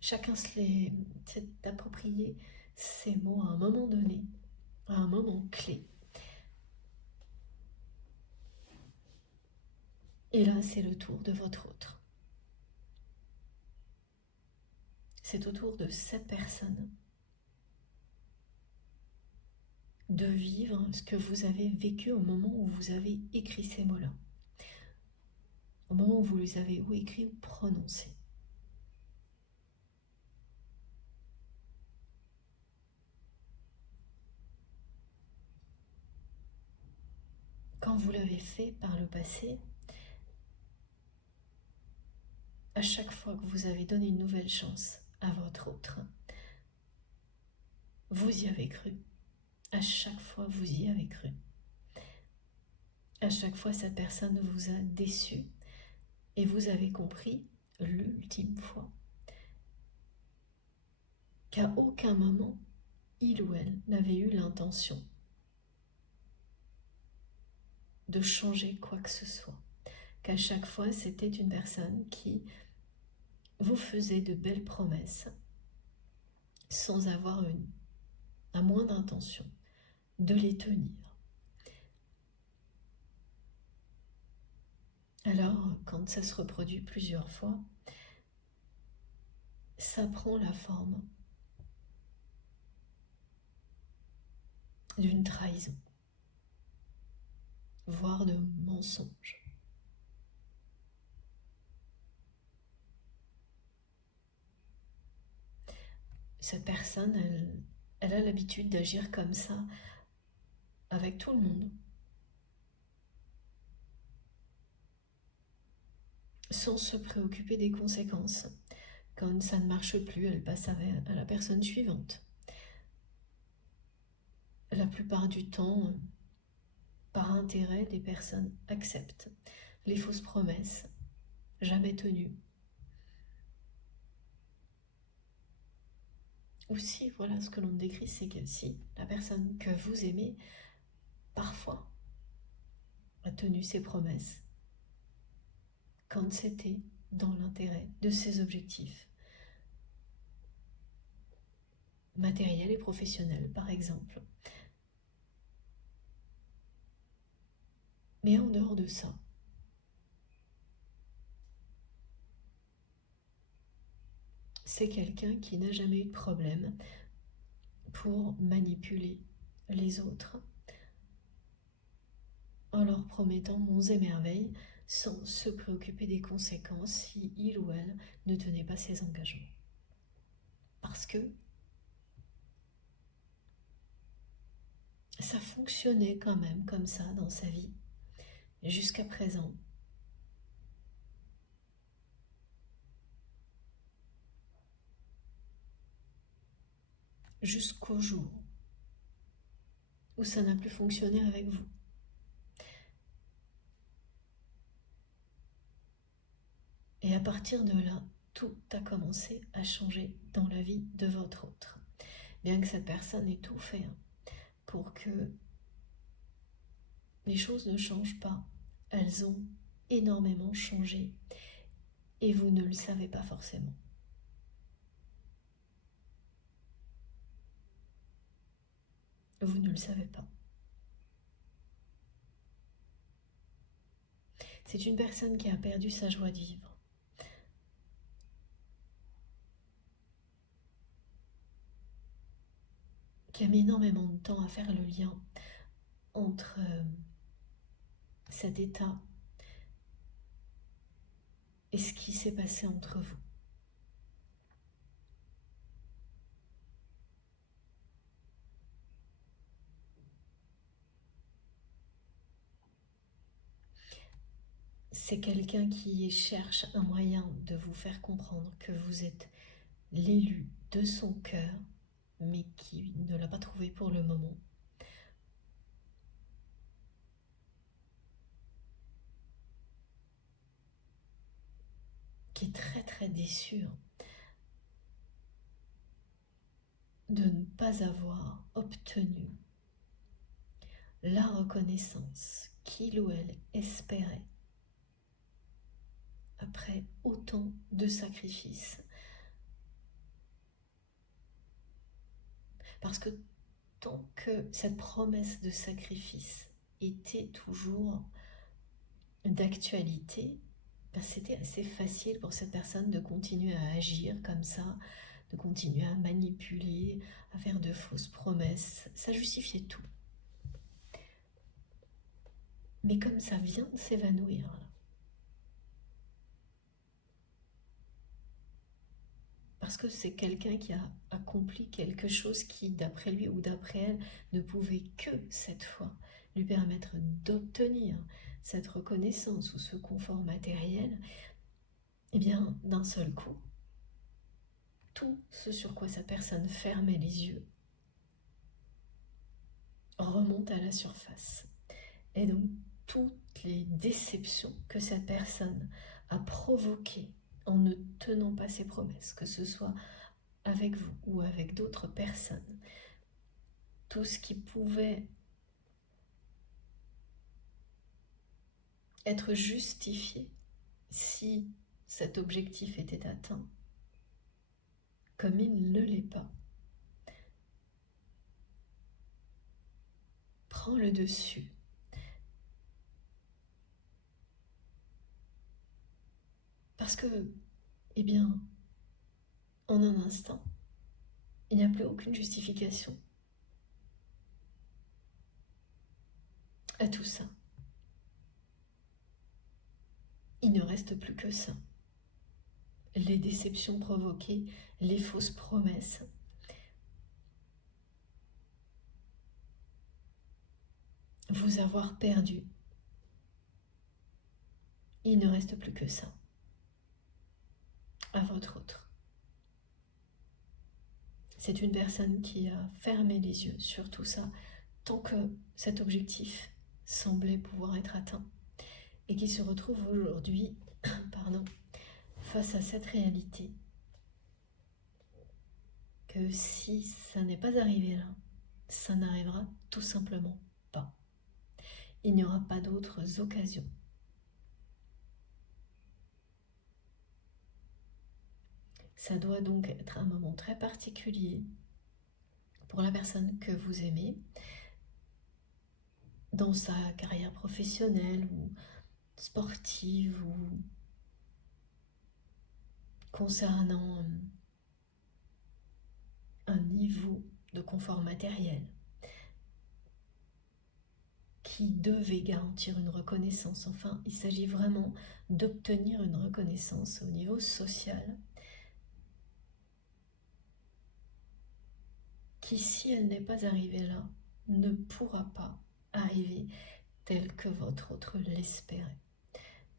Chacun s'est approprié ces mots à un moment donné, à un moment clé. Et là, c'est le tour de votre autre. C'est au tour de cette personne de vivre ce que vous avez vécu au moment où vous avez écrit ces mots-là. Au moment où vous les avez ou écrits ou prononcés. Quand vous l'avez fait par le passé, à chaque fois que vous avez donné une nouvelle chance à votre autre, vous y avez cru. À chaque fois, vous y avez cru. À chaque fois, cette personne vous a déçu et vous avez compris, l'ultime fois, qu'à aucun moment, il ou elle n'avait eu l'intention de changer quoi que ce soit. Qu'à chaque fois, c'était une personne qui vous faisait de belles promesses sans avoir un moins d'intention de les tenir. Alors, quand ça se reproduit plusieurs fois, ça prend la forme d'une trahison, voire de mensonge. Cette personne, elle a l'habitude d'agir comme ça avec tout le monde, sans se préoccuper des conséquences. Quand ça ne marche plus, elle passe à la personne suivante. La plupart du temps, par intérêt, les personnes acceptent les fausses promesses, jamais tenues. Aussi, voilà, ce que l'on décrit, c'est que si la personne que vous aimez, parfois, a tenu ses promesses, quand c'était dans l'intérêt de ses objectifs matériels et professionnels, par exemple. Mais en dehors de ça, c'est quelqu'un qui n'a jamais eu de problème pour manipuler les autres en leur promettant monts et merveilles sans se préoccuper des conséquences si il ou elle ne tenait pas ses engagements. Parce que ça fonctionnait quand même comme ça dans sa vie jusqu'à présent. Jusqu'au jour où ça n'a plus fonctionné avec vous. Et à partir de là, tout a commencé à changer dans la vie de votre autre. Bien que cette personne ait tout fait pour que les choses ne changent pas, elles ont énormément changé et vous ne le savez pas forcément. Vous ne le savez pas. C'est une personne qui a perdu sa joie de vivre. Qui a mis énormément de temps à faire le lien entre cet état et ce qui s'est passé entre vous. C'est quelqu'un qui cherche un moyen de vous faire comprendre que vous êtes l'élu de son cœur, mais qui ne l'a pas trouvé pour le moment. Qui est très très déçu de ne pas avoir obtenu la reconnaissance qu'il ou elle espérait après autant de sacrifices. Parce que tant que cette promesse de sacrifice était toujours d'actualité, ben c'était assez facile pour cette personne de continuer à agir comme ça, de continuer à manipuler, à faire de fausses promesses. Ça justifiait tout. Mais comme ça vient de s'évanouir, parce que c'est quelqu'un qui a accompli quelque chose qui, d'après lui ou d'après elle, ne pouvait que cette fois lui permettre d'obtenir cette reconnaissance ou ce confort matériel, et bien d'un seul coup, tout ce sur quoi sa personne fermait les yeux remonte à la surface. Et donc toutes les déceptions que cette personne a provoquées en ne tenant pas ses promesses, que ce soit avec vous ou avec d'autres personnes, tout ce qui pouvait être justifié si cet objectif était atteint, comme il ne l'est pas, prend le dessus. Parce que, eh bien, en un instant, il n'y a plus aucune justification à tout ça. Il ne reste plus que ça. Les déceptions provoquées, les fausses promesses. Vous avoir perdu. Il ne reste plus que ça. À votre autre. C'est une personne qui a fermé les yeux sur tout ça tant que cet objectif semblait pouvoir être atteint et qui se retrouve aujourd'hui face à cette réalité que si ça n'est pas arrivé là, ça n'arrivera tout simplement pas. Il n'y aura pas d'autres occasions. Ça doit donc être un moment très particulier pour la personne que vous aimez, dans sa carrière professionnelle ou sportive ou concernant un niveau de confort matériel qui devait garantir une reconnaissance. Enfin, il s'agit vraiment d'obtenir une reconnaissance au niveau social qui, si elle n'est pas arrivée là, ne pourra pas arriver tel que votre autre l'espérait.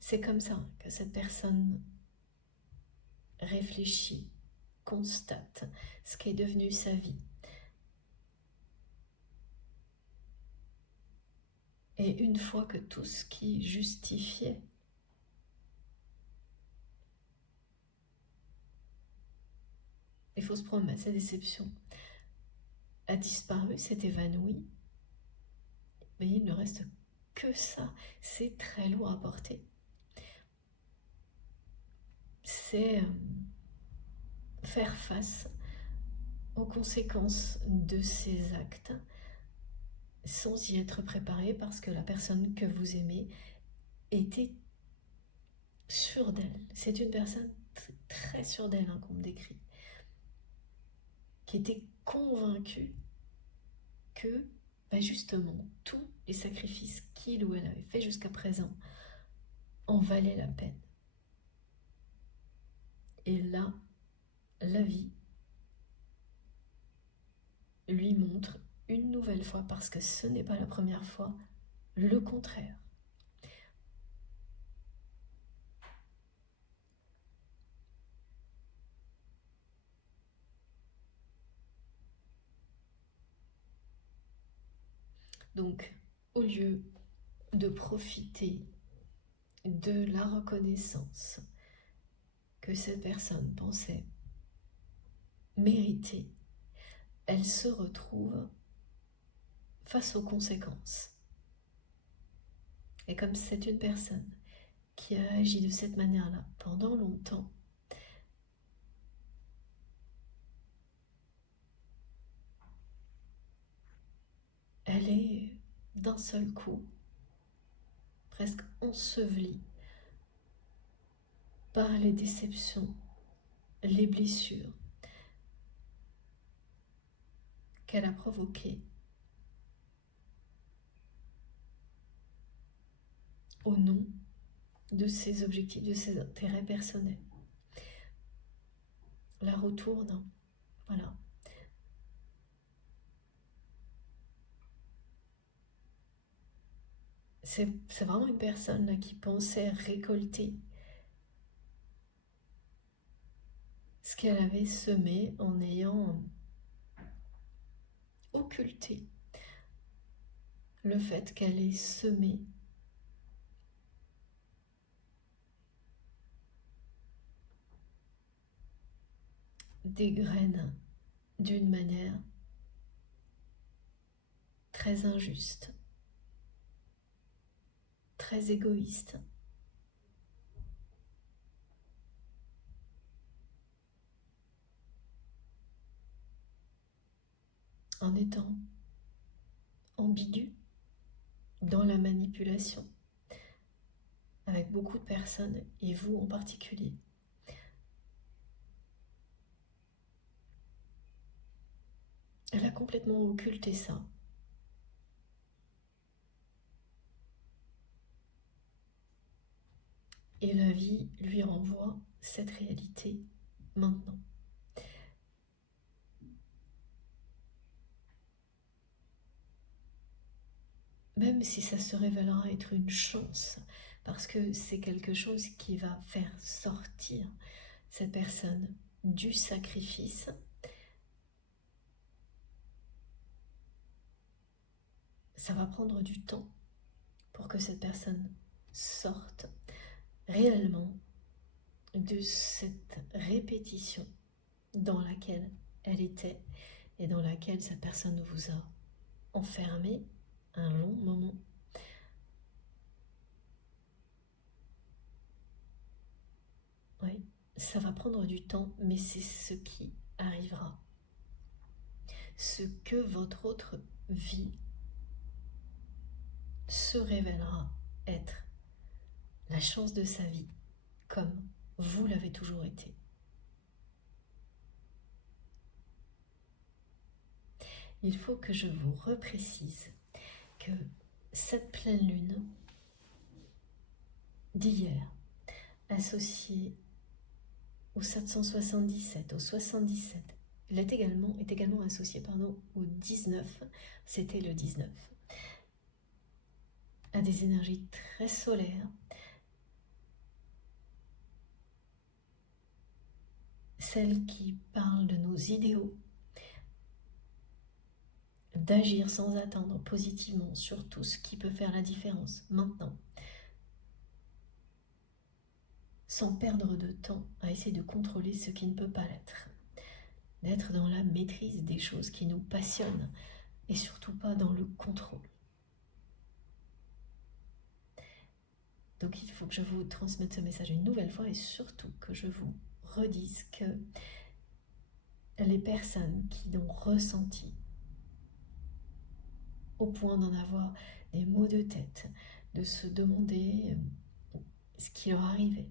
C'est comme ça que cette personne réfléchit, constate ce qu'est devenu sa vie. Et une fois que tout ce qui justifiait les fausses promesses, la déception a disparu, s'est évanoui, mais il ne reste que ça. C'est très lourd à porter. C'est faire face aux conséquences de ces actes sans y être préparé parce que la personne que vous aimez était sûre d'elle. C'est une personne très sûre d'elle qu'on me décrit, qui était convaincue que justement tous les sacrifices qu'il ou elle avait fait jusqu'à présent en valaient la peine. Et là, la vie lui montre une nouvelle fois, parce que ce n'est pas la première fois, le contraire. Donc, au lieu de profiter de la reconnaissance que cette personne pensait mériter, elle se retrouve face aux conséquences. Et comme c'est une personne qui a agi de cette manière-là pendant longtemps, elle est d'un seul coup presque ensevelie par les déceptions, les blessures qu'elle a provoquées au nom de ses objectifs, de ses intérêts personnels. la roue tourne. Voilà. C'est vraiment une personne là, qui pensait récolter ce qu'elle avait semé en ayant occulté le fait qu'elle ait semé des graines d'une manière très injuste, très égoïste. En étant ambigu dans la manipulation avec beaucoup de personnes et vous en particulier. Elle a complètement occulté ça. Et la vie lui renvoie cette réalité maintenant. Même si ça se révélera être une chance, parce que c'est quelque chose qui va faire sortir cette personne du sacrifice, ça va prendre du temps pour que cette personne sorte réellement de cette répétition dans laquelle elle était et dans laquelle cette personne vous a enfermé un long moment. Oui, ça va prendre du temps, mais c'est ce qui arrivera. Ce que votre autre vie se révélera être la chance de sa vie, comme vous l'avez toujours été. Il faut que je vous reprécise que cette pleine lune d'hier, associée au 777, au 77, elle est également associée au 19, c'était le 19, à des énergies très solaires, celles qui parlent de nos idéaux, d'agir sans attendre positivement sur tout ce qui peut faire la différence maintenant, sans perdre de temps à essayer de contrôler ce qui ne peut pas l'être, d'être dans la maîtrise des choses qui nous passionnent et surtout pas dans le contrôle. Donc il faut que je vous transmette ce message une nouvelle fois et surtout que je vous redise que les personnes qui l'ont ressenti au point d'en avoir des maux de tête, de se demander ce qui leur arrivait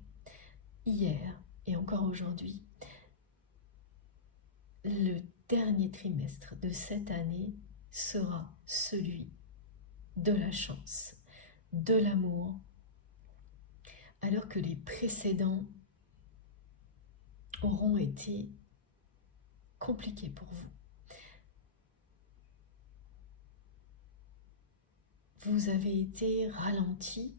hier et encore aujourd'hui, le dernier trimestre de cette année sera celui de la chance, de l'amour, alors que les précédents auront été compliqués pour vous. Vous avez été ralenti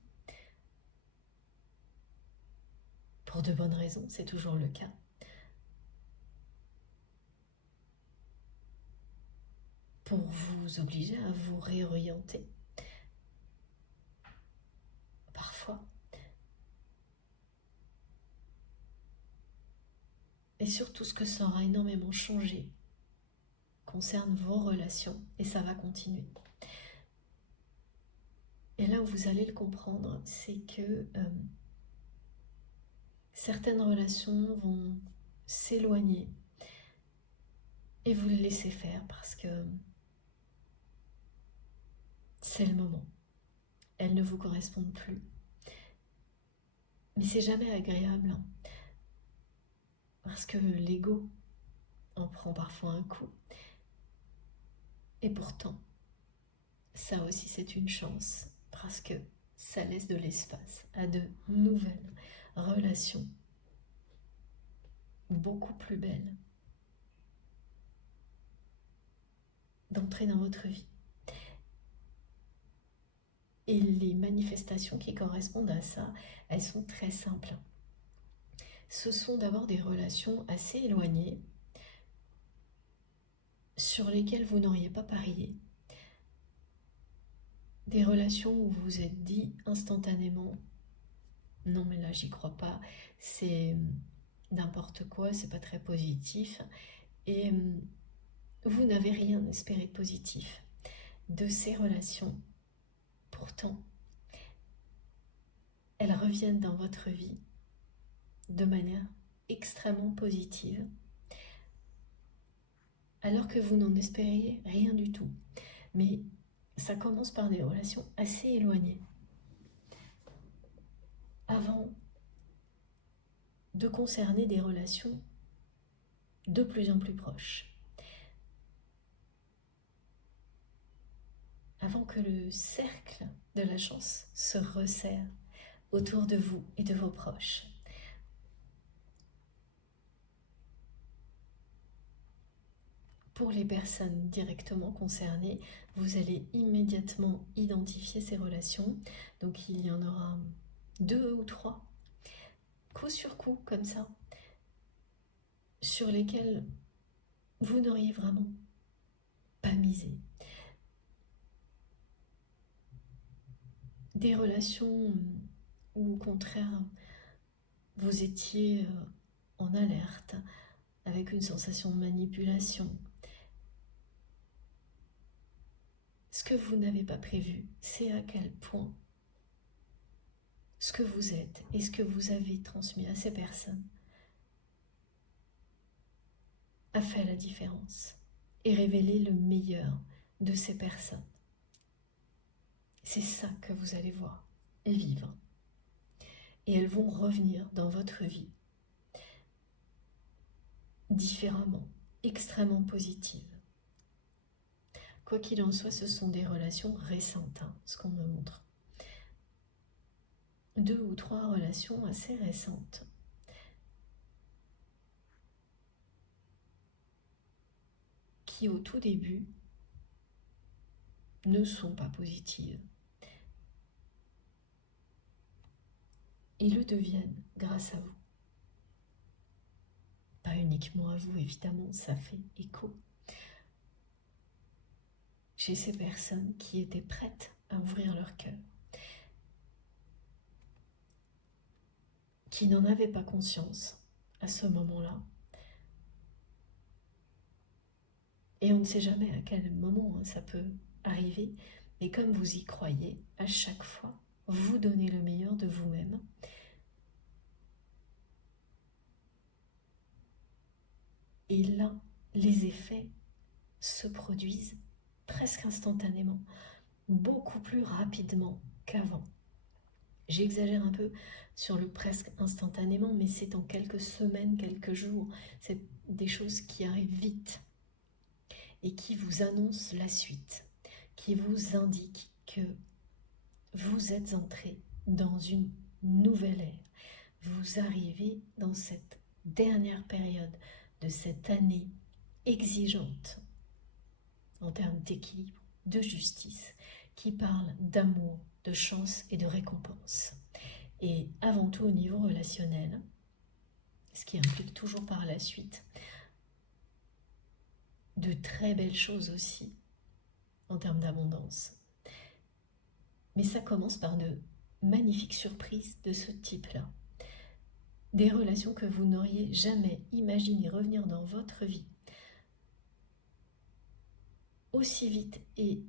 pour de bonnes raisons, c'est toujours le cas. Pour vous obliger à vous réorienter. Parfois. Et surtout ce que ça aura énormément changé concerne vos relations et ça va continuer. Et là où vous allez le comprendre, c'est que certaines relations vont s'éloigner et vous le laissez faire parce que c'est le moment. Elles ne vous correspondent plus. Mais c'est jamais agréable parce que l'ego en prend parfois un coup. Et pourtant, ça aussi c'est une chance parce que ça laisse de l'espace à de nouvelles relations beaucoup plus belle d'entrer dans votre vie. Et les manifestations qui correspondent à ça, elles sont très simples. Ce sont d'abord des relations assez éloignées sur lesquelles vous n'auriez pas parié. Des relations où vous vous êtes dit instantanément « Non mais là j'y crois pas, c'est n'importe quoi, c'est pas très positif » et vous n'avez rien espéré de positif de ces relations. Pourtant, elles reviennent dans votre vie de manière extrêmement positive, alors que vous n'en espériez rien du tout. Mais ça commence par des relations assez éloignées, avant de concerner des relations de plus en plus proches. Avant que le cercle de la chance se resserre autour de vous et de vos proches. Pour les personnes directement concernées, vous allez immédiatement identifier ces relations. Donc il y en aura 2 ou 3, coup sur coup, comme ça, sur lesquels vous n'auriez vraiment pas misé. Des relations où, au contraire, vous étiez en alerte, avec une sensation de manipulation. Ce que vous n'avez pas prévu, c'est à quel point ce que vous êtes et ce que vous avez transmis à ces personnes a fait la différence et révélé le meilleur de ces personnes. C'est ça que vous allez voir et vivre. Et elles vont revenir dans votre vie différemment, extrêmement positives. Quoi qu'il en soit, ce sont des relations récentes, ce qu'on me montre. 2 ou 3 relations assez récentes. Qui au tout début ne sont pas positives. Et le deviennent grâce à vous. Pas uniquement à vous, évidemment, ça fait écho. J'ai ces personnes qui étaient prêtes à ouvrir leur cœur, qui n'en avaient pas conscience à ce moment-là. Et on ne sait jamais à quel moment ça peut arriver, mais comme vous y croyez, à chaque fois, vous donnez le meilleur de vous-même. Et là, les effets se produisent presque instantanément, beaucoup plus rapidement qu'avant. J'exagère un peu sur le presque instantanément, mais c'est en quelques semaines, quelques jours. C'est des choses qui arrivent vite et qui vous annoncent la suite, qui vous indiquent que vous êtes entré dans une nouvelle ère. Vous arrivez dans cette dernière période de cette année exigeante en termes d'équilibre, de justice, qui parle d'amour, de chance et de récompense. Et avant tout au niveau relationnel, ce qui implique toujours par la suite de très belles choses aussi en termes d'abondance. Mais ça commence par de magnifiques surprises de ce type-là. Des relations que vous n'auriez jamais imaginé revenir dans votre vie aussi vite et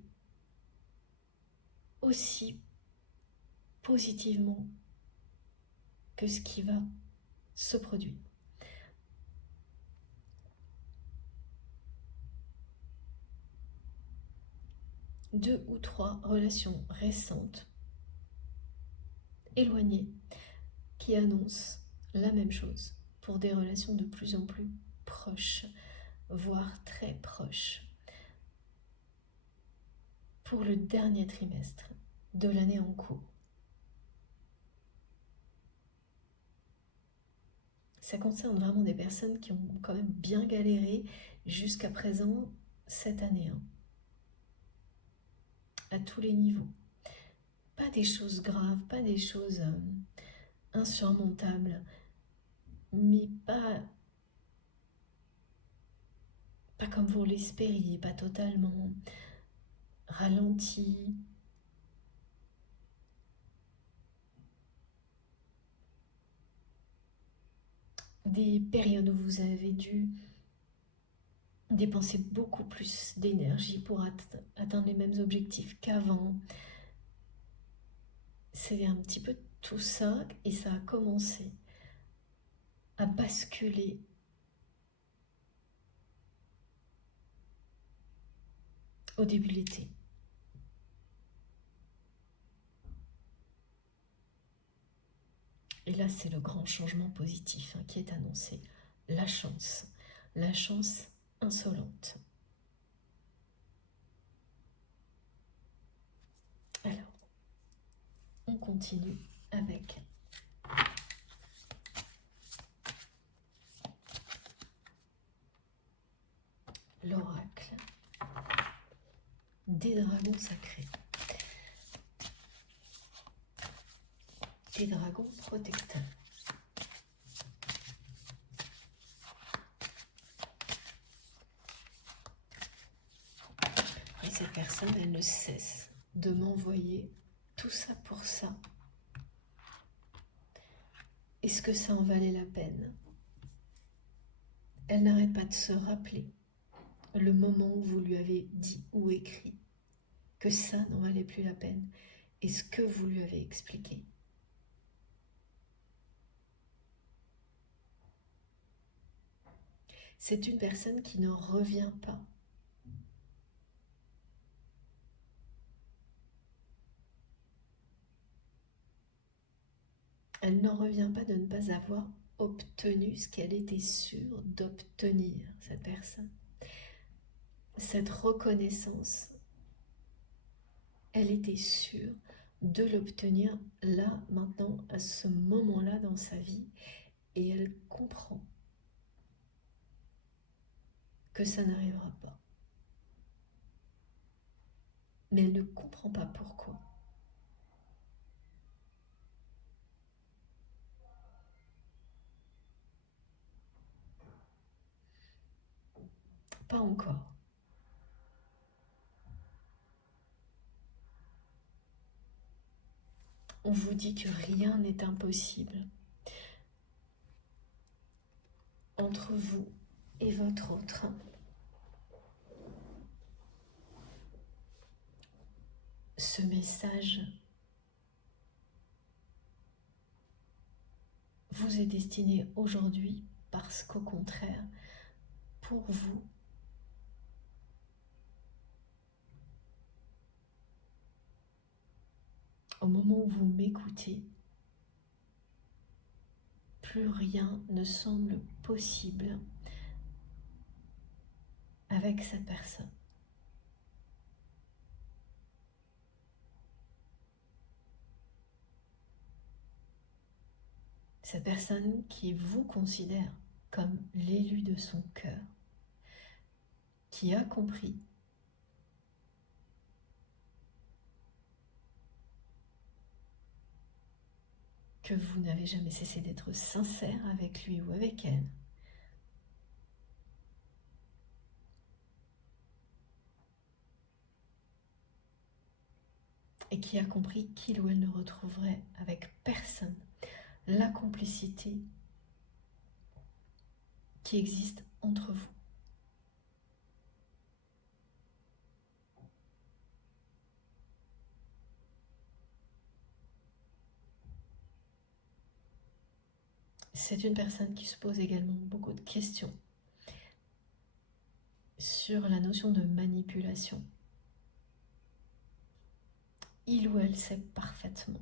aussi positivement que ce qui va se produire. Deux ou 3 relations récentes, éloignées, qui annoncent la même chose pour des relations de plus en plus proches, voire très proches, pour le dernier trimestre de l'année en cours. ça concerne vraiment des personnes qui ont quand même bien galéré jusqu'à présent cette année, hein, à tous les niveaux. Pas des choses graves, pas des choses insurmontables, mais pas comme vous l'espériez, pas totalement ralenti. Des périodes où vous avez dû dépenser beaucoup plus d'énergie pour atteindre les mêmes objectifs qu'avant. C'est un petit peu tout ça et ça a commencé à basculer au début de l'été. Et là, c'est le grand changement positif qui est annoncé. La chance insolente. Alors, on continue avec l'oracle des dragons sacrés. Des dragons protecteurs. Et cette personne, elle ne cesse de m'envoyer tout ça pour ça. Est-ce que ça en valait la peine? Elle n'arrête pas de se rappeler le moment où vous lui avez dit ou écrit que ça n'en valait plus la peine. Et ce que vous lui avez expliqué. C'est une personne qui ne revient pas. Elle n'en revient pas de ne pas avoir obtenu ce qu'elle était sûre d'obtenir, cette personne. Cette reconnaissance, elle était sûre de l'obtenir là, maintenant, à ce moment-là dans sa vie. Et elle comprend que ça n'arrivera pas. Mais elle ne comprend pas pourquoi. Pas encore. On vous dit que rien n'est impossible entre vous et votre autre. Ce message vous est destiné aujourd'hui parce qu'au contraire, pour vous, au moment où vous m'écoutez, plus rien ne semble possible avec cette personne. Cette personne qui vous considère comme l'élu de son cœur, qui a compris que vous n'avez jamais cessé d'être sincère avec lui ou avec elle, et qui a compris qu'il ou elle ne retrouverait avec personne la complicité qui existe entre vous. C'est une personne qui se pose également beaucoup de questions sur la notion de manipulation. Il ou elle sait parfaitement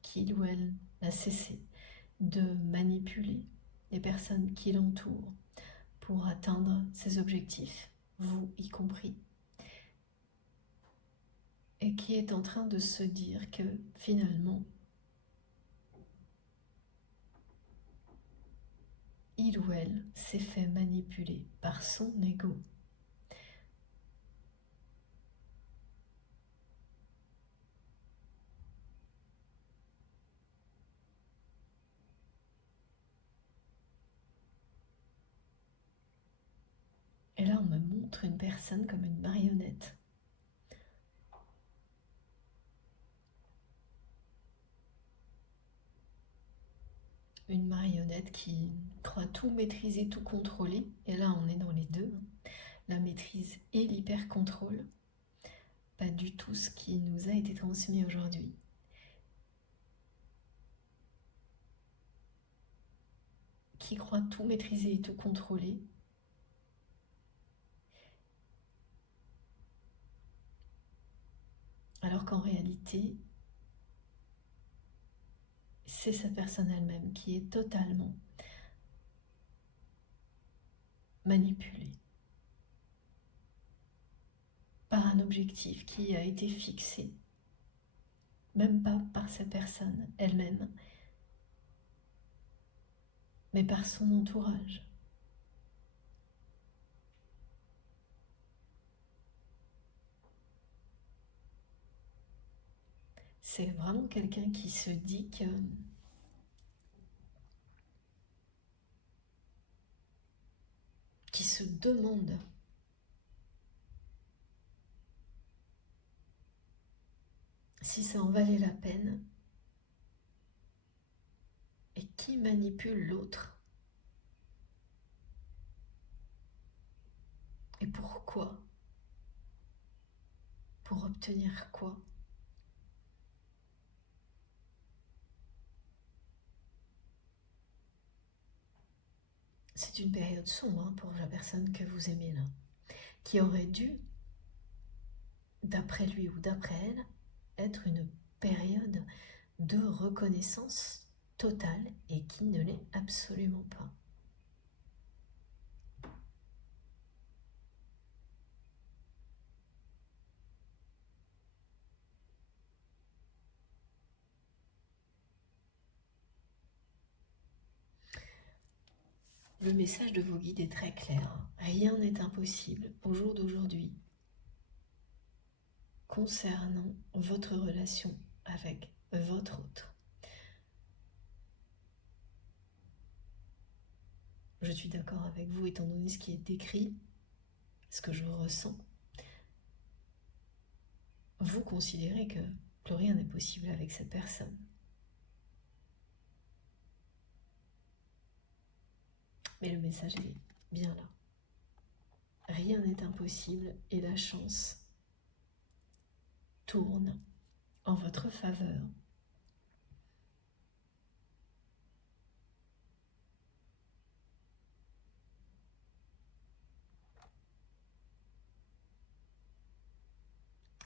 qu'il ou elle a cessé de manipuler les personnes qui l'entourent pour atteindre ses objectifs, vous y compris, et qui est en train de se dire que finalement, il ou elle s'est fait manipuler par son ego. Et là, on me montre une personne comme une marionnette. Une marionnette qui croit tout maîtriser, tout contrôler. Et là, on est dans les deux. La maîtrise et l'hyper-contrôle. Pas du tout ce qui nous a été transmis aujourd'hui. Qui croit tout maîtriser et tout contrôler. Alors qu'en réalité, c'est sa personne elle-même qui est totalement manipulée par un objectif qui a été fixé, même pas par sa personne elle-même, mais par son entourage. C'est vraiment quelqu'un qui se dit que qui se demande si ça en valait la peine et qui manipule l'autre. Et pourquoi? Pour obtenir quoi? C'est une période sombre pour la personne que vous aimez là, qui aurait dû, d'après lui ou d'après elle, être une période de reconnaissance totale et qui ne l'est absolument pas. Le message de vos guides est très clair. Rien n'est impossible au jour d'aujourd'hui concernant votre relation avec votre autre. Je suis d'accord avec vous étant donné ce qui est écrit, ce que je ressens. Vous considérez que plus rien n'est possible avec cette personne. Mais le message est bien là. Rien n'est impossible et la chance tourne en votre faveur.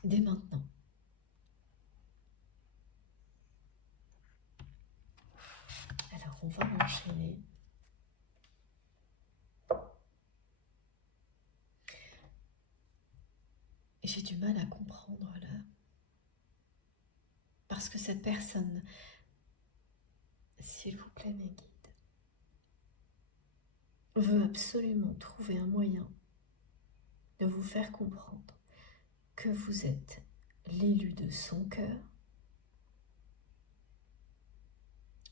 Dès maintenant. Alors on va enchaîner. J'ai du mal à comprendre là. Parce que cette personne, s'il vous plaît mes guides, veut absolument trouver un moyen de vous faire comprendre que vous êtes l'élu de son cœur.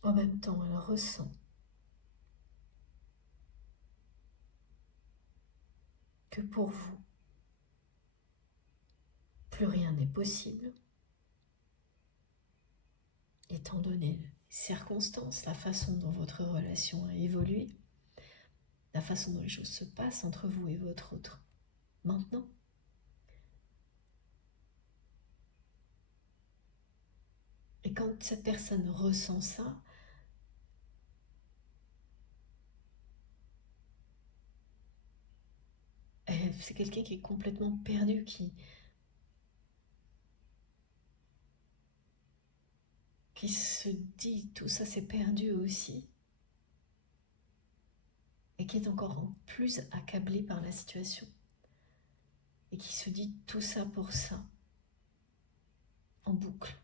En même temps, elle ressent que pour vous, plus rien n'est possible, étant donné les circonstances, la façon dont votre relation a évolué, la façon dont les choses se passent entre vous et votre autre maintenant. Et quand cette personne ressent ça, c'est quelqu'un qui est complètement perdu, qui se dit tout ça c'est perdu aussi, et qui est encore en plus accablé par la situation, et qui se dit tout ça pour ça, en boucle.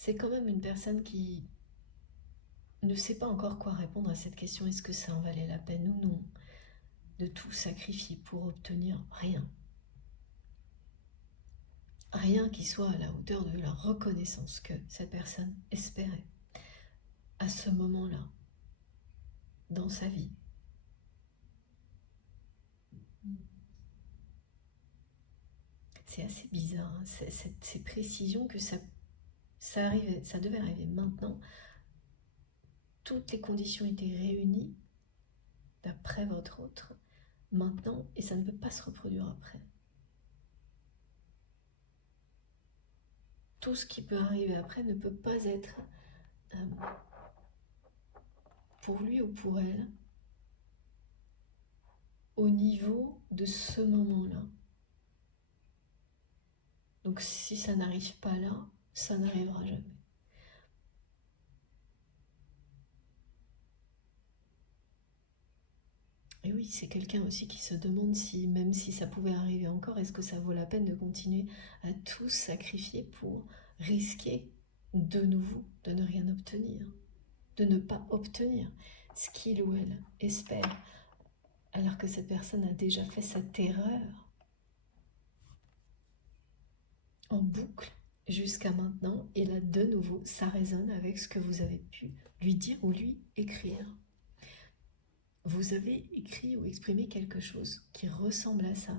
c'est quand même une personne qui ne sait pas encore quoi répondre à cette question, est-ce que ça en valait la peine ou non de tout sacrifier pour obtenir rien. Rien qui soit à la hauteur de la reconnaissance que cette personne espérait à ce moment-là dans sa vie. C'est assez bizarre, hein, ces précisions que ça arrivait, ça devait arriver maintenant. Toutes les conditions étaient réunies d'après votre autre maintenant et ça ne peut pas se reproduire après. Tout ce qui peut arriver après ne peut pas être pour lui ou pour elle au niveau de ce moment-là. Donc si ça n'arrive pas là, ça n'arrivera jamais. Et oui, c'est quelqu'un aussi qui se demande si, même si ça pouvait arriver encore, est-ce que ça vaut la peine de continuer à tout sacrifier pour risquer de nouveau de ne rien obtenir, de ne pas obtenir ce qu'il ou elle espère, alors que cette personne a déjà fait cette erreur en boucle jusqu'à maintenant, et là de nouveau ça résonne avec ce que vous avez pu lui dire ou lui écrire. Vous avez écrit ou exprimé quelque chose qui ressemble à ça.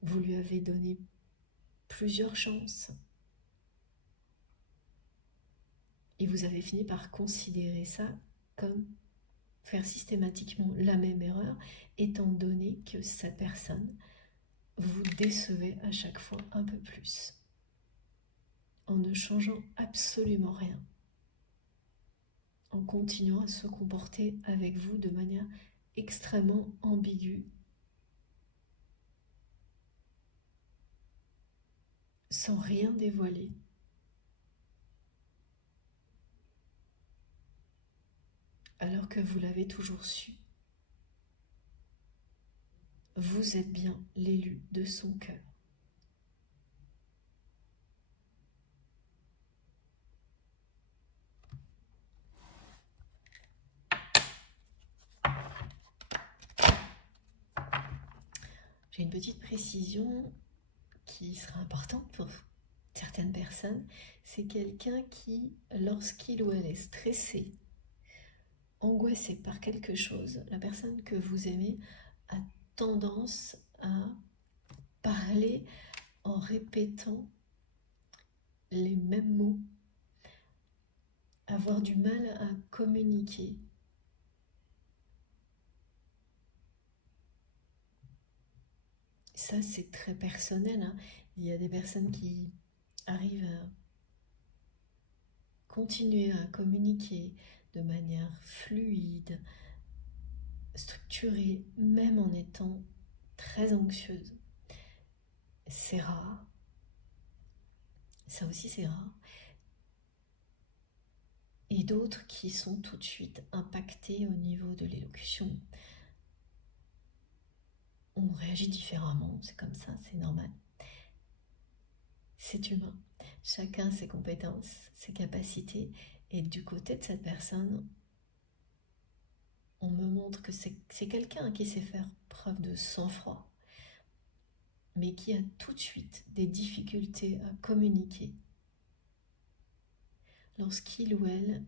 Vous lui avez donné plusieurs chances. Et vous avez fini par considérer ça comme faire systématiquement la même erreur, étant donné que cette personne vous décevait à chaque fois un peu plus, en ne changeant absolument rien, en continuant à se comporter avec vous de manière extrêmement ambiguë, sans rien dévoiler. Alors que vous l'avez toujours su. Vous êtes bien l'élu de son cœur. J'ai une petite précision qui sera importante pour certaines personnes. C'est quelqu'un qui, lorsqu'il ou elle est stressé, angoissé par quelque chose, la personne que vous aimez a tendance à parler en répétant les mêmes mots, avoir du mal à communiquer. Ça, c'est très personnel, hein. Il y a des personnes qui arrivent à continuer à communiquer de manière fluide, structurée, même en étant très anxieuse. C'est rare. Ça aussi, c'est rare. Et d'autres qui sont tout de suite impactés au niveau de l'élocution. On réagit différemment, c'est comme ça, c'est normal. C'est humain. Chacun ses compétences, ses capacités. Et du côté de cette personne, on me montre que c'est quelqu'un qui sait faire preuve de sang-froid, mais qui a tout de suite des difficultés à communiquer lorsqu'il ou elle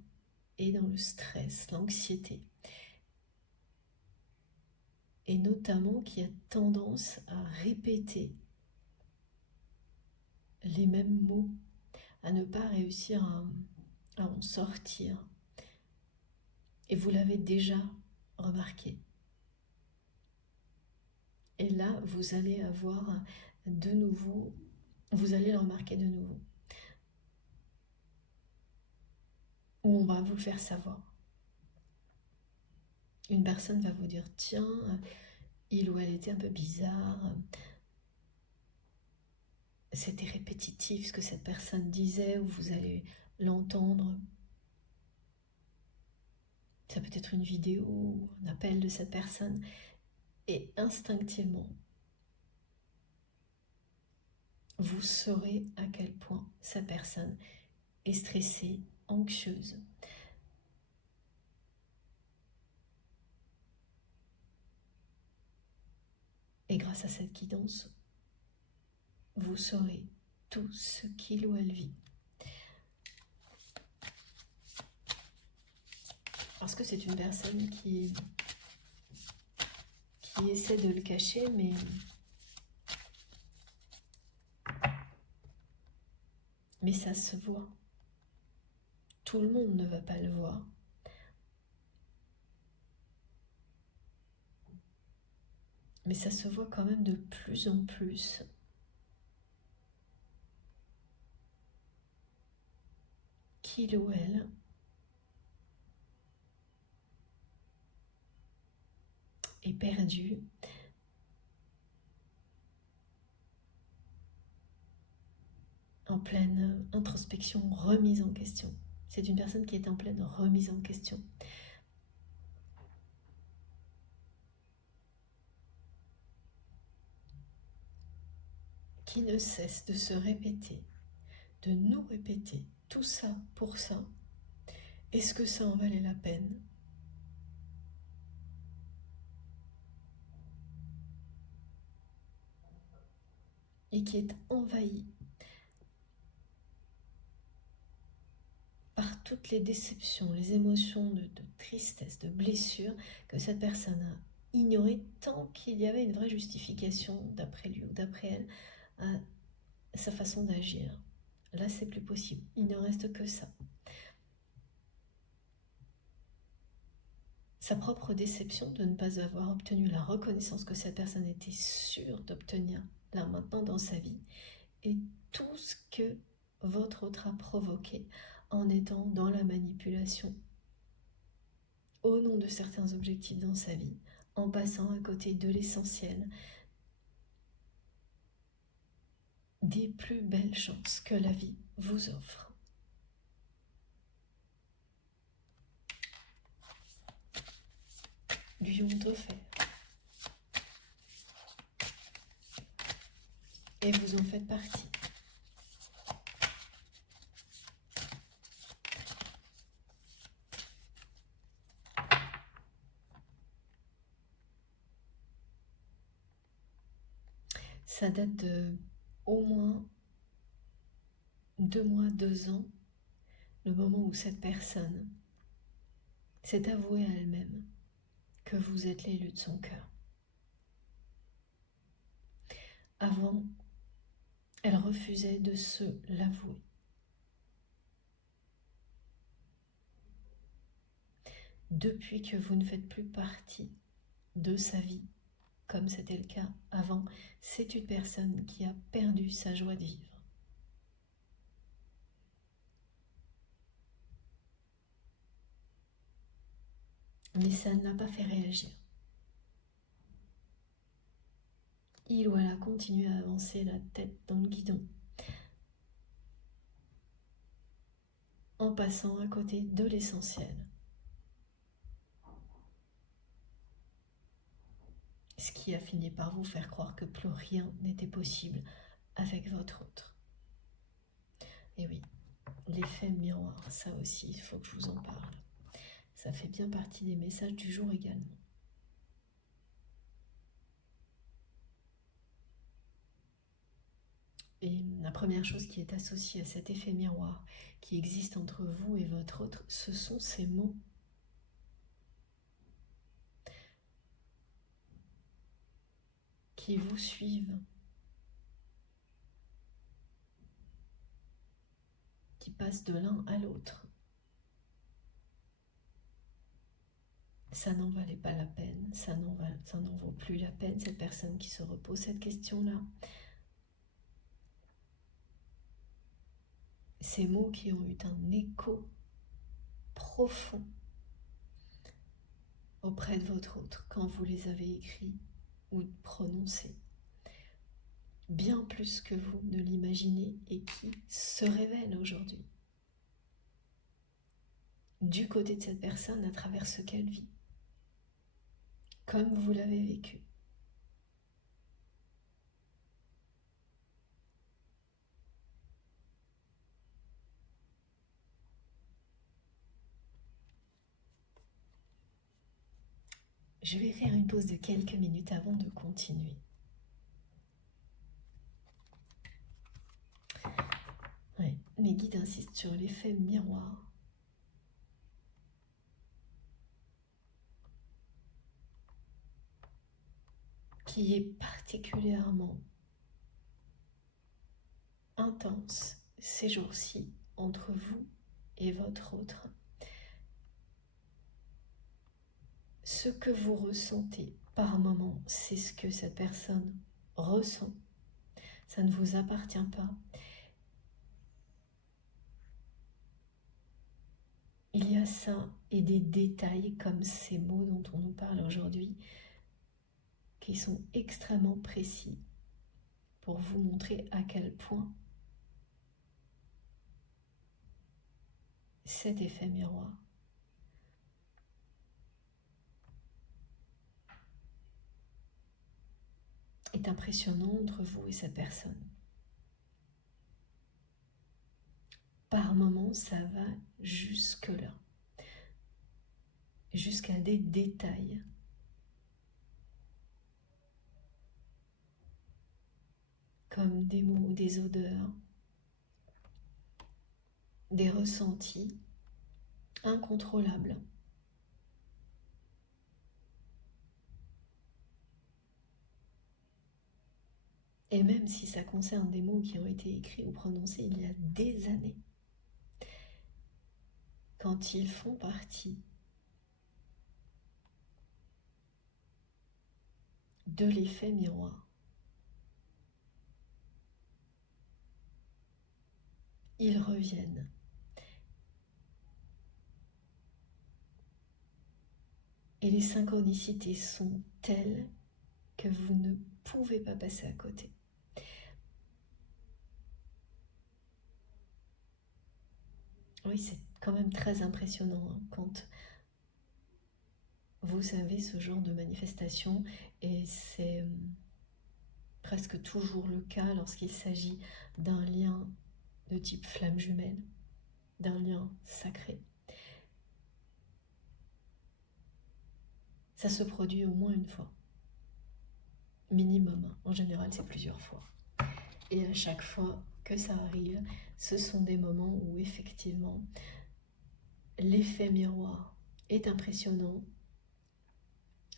est dans le stress, l'anxiété, et notamment qui a tendance à répéter les mêmes mots, à ne pas réussir à en sortir. Et vous l'avez déjà remarqué. Et là, vous allez avoir de nouveau, vous allez le remarquer de nouveau. Ou on va vous le faire savoir. Une personne va vous dire, tiens, il ou elle était un peu bizarre, c'était répétitif ce que cette personne disait, ou vous allez l'entendre. Ça peut être une vidéo ou un appel de cette personne. Et instinctivement, vous saurez à quel point cette personne est stressée, anxieuse. Et grâce à cette guidance, vous saurez tout ce qu'il ou elle vit. Parce que c'est une personne qui essaie de le cacher, mais ça se voit. Tout le monde ne va pas le voir. Mais ça se voit quand même de plus en plus. Qu'il ou elle est perdu, en pleine introspection, remise en question. C'est une personne qui est en pleine remise en question. Qui ne cesse de se répéter, de nous répéter, tout ça pour ça. Est-ce que ça en valait la peine? Et qui est envahi par toutes les déceptions, les émotions de tristesse, de blessure que cette personne a ignorées tant qu'il y avait une vraie justification d'après lui ou d'après elle à sa façon d'agir. Là, c'est plus possible. Il ne reste que ça. Sa propre déception de ne pas avoir obtenu la reconnaissance que cette personne était sûre d'obtenir là maintenant dans sa vie, et tout ce que votre autre a provoqué en étant dans la manipulation au nom de certains objectifs dans sa vie, en passant à côté de l'essentiel, des plus belles chances que la vie vous offre. Lui ont offert. Et vous en faites partie. Ça date de au moins 2 mois, 2 ans, le moment où cette personne s'est avouée à elle-même que vous êtes l'élu de son cœur. Avant, elle refusait de se l'avouer. Depuis que vous ne faites plus partie de sa vie, comme c'était le cas avant, c'est une personne qui a perdu sa joie de vivre. Mais ça ne l'a pas fait réagir. Il ou elle a continué à avancer la tête dans le guidon, en passant à côté de l'essentiel. Ce qui a fini par vous faire croire que plus rien n'était possible avec votre autre. Et oui, l'effet miroir, ça aussi, il faut que je vous en parle. Ça fait bien partie des messages du jour également. Et la première chose qui est associée à cet effet miroir qui existe entre vous et votre autre, ce sont ces mots. Qui vous suivent, qui passent de l'un à l'autre. Ça n'en valait pas la peine, ça n'en vaut plus la peine, cette personne qui se repose cette question-là. Ces mots qui ont eu un écho profond auprès de votre autre quand vous les avez écrits ou prononcés, bien plus que vous ne l'imaginez, et qui se révèlent aujourd'hui du côté de cette personne à travers ce qu'elle vit, comme vous l'avez vécu. Je vais faire une pause de quelques minutes avant de continuer. Ouais, mes guides insistent sur l'effet miroir. Qui est particulièrement intense ces jours-ci entre vous et votre autre. Ce que vous ressentez par moment, c'est ce que cette personne ressent. Ça ne vous appartient pas. Il y a ça et des détails comme ces mots dont on nous parle aujourd'hui qui sont extrêmement précis pour vous montrer à quel point cet effet miroir est impressionnant entre vous et cette personne. Par moments, ça va jusque-là, jusqu'à des détails. Comme des mots, des odeurs, des ressentis incontrôlables. Et même si ça concerne des mots qui ont été écrits ou prononcés il y a des années, quand ils font partie de l'effet miroir, ils reviennent. Et les synchronicités sont telles que vous ne pouvez pas passer à côté. Oui, c'est quand même très impressionnant hein, quand vous avez ce genre de manifestation, et c'est presque toujours le cas lorsqu'il s'agit d'un lien de type flamme jumelle, d'un lien sacré. Ça se produit au moins une fois, minimum. En général, c'est plusieurs fois. Et à chaque fois que ça arrive, ce sont des moments où effectivement l'effet miroir est impressionnant.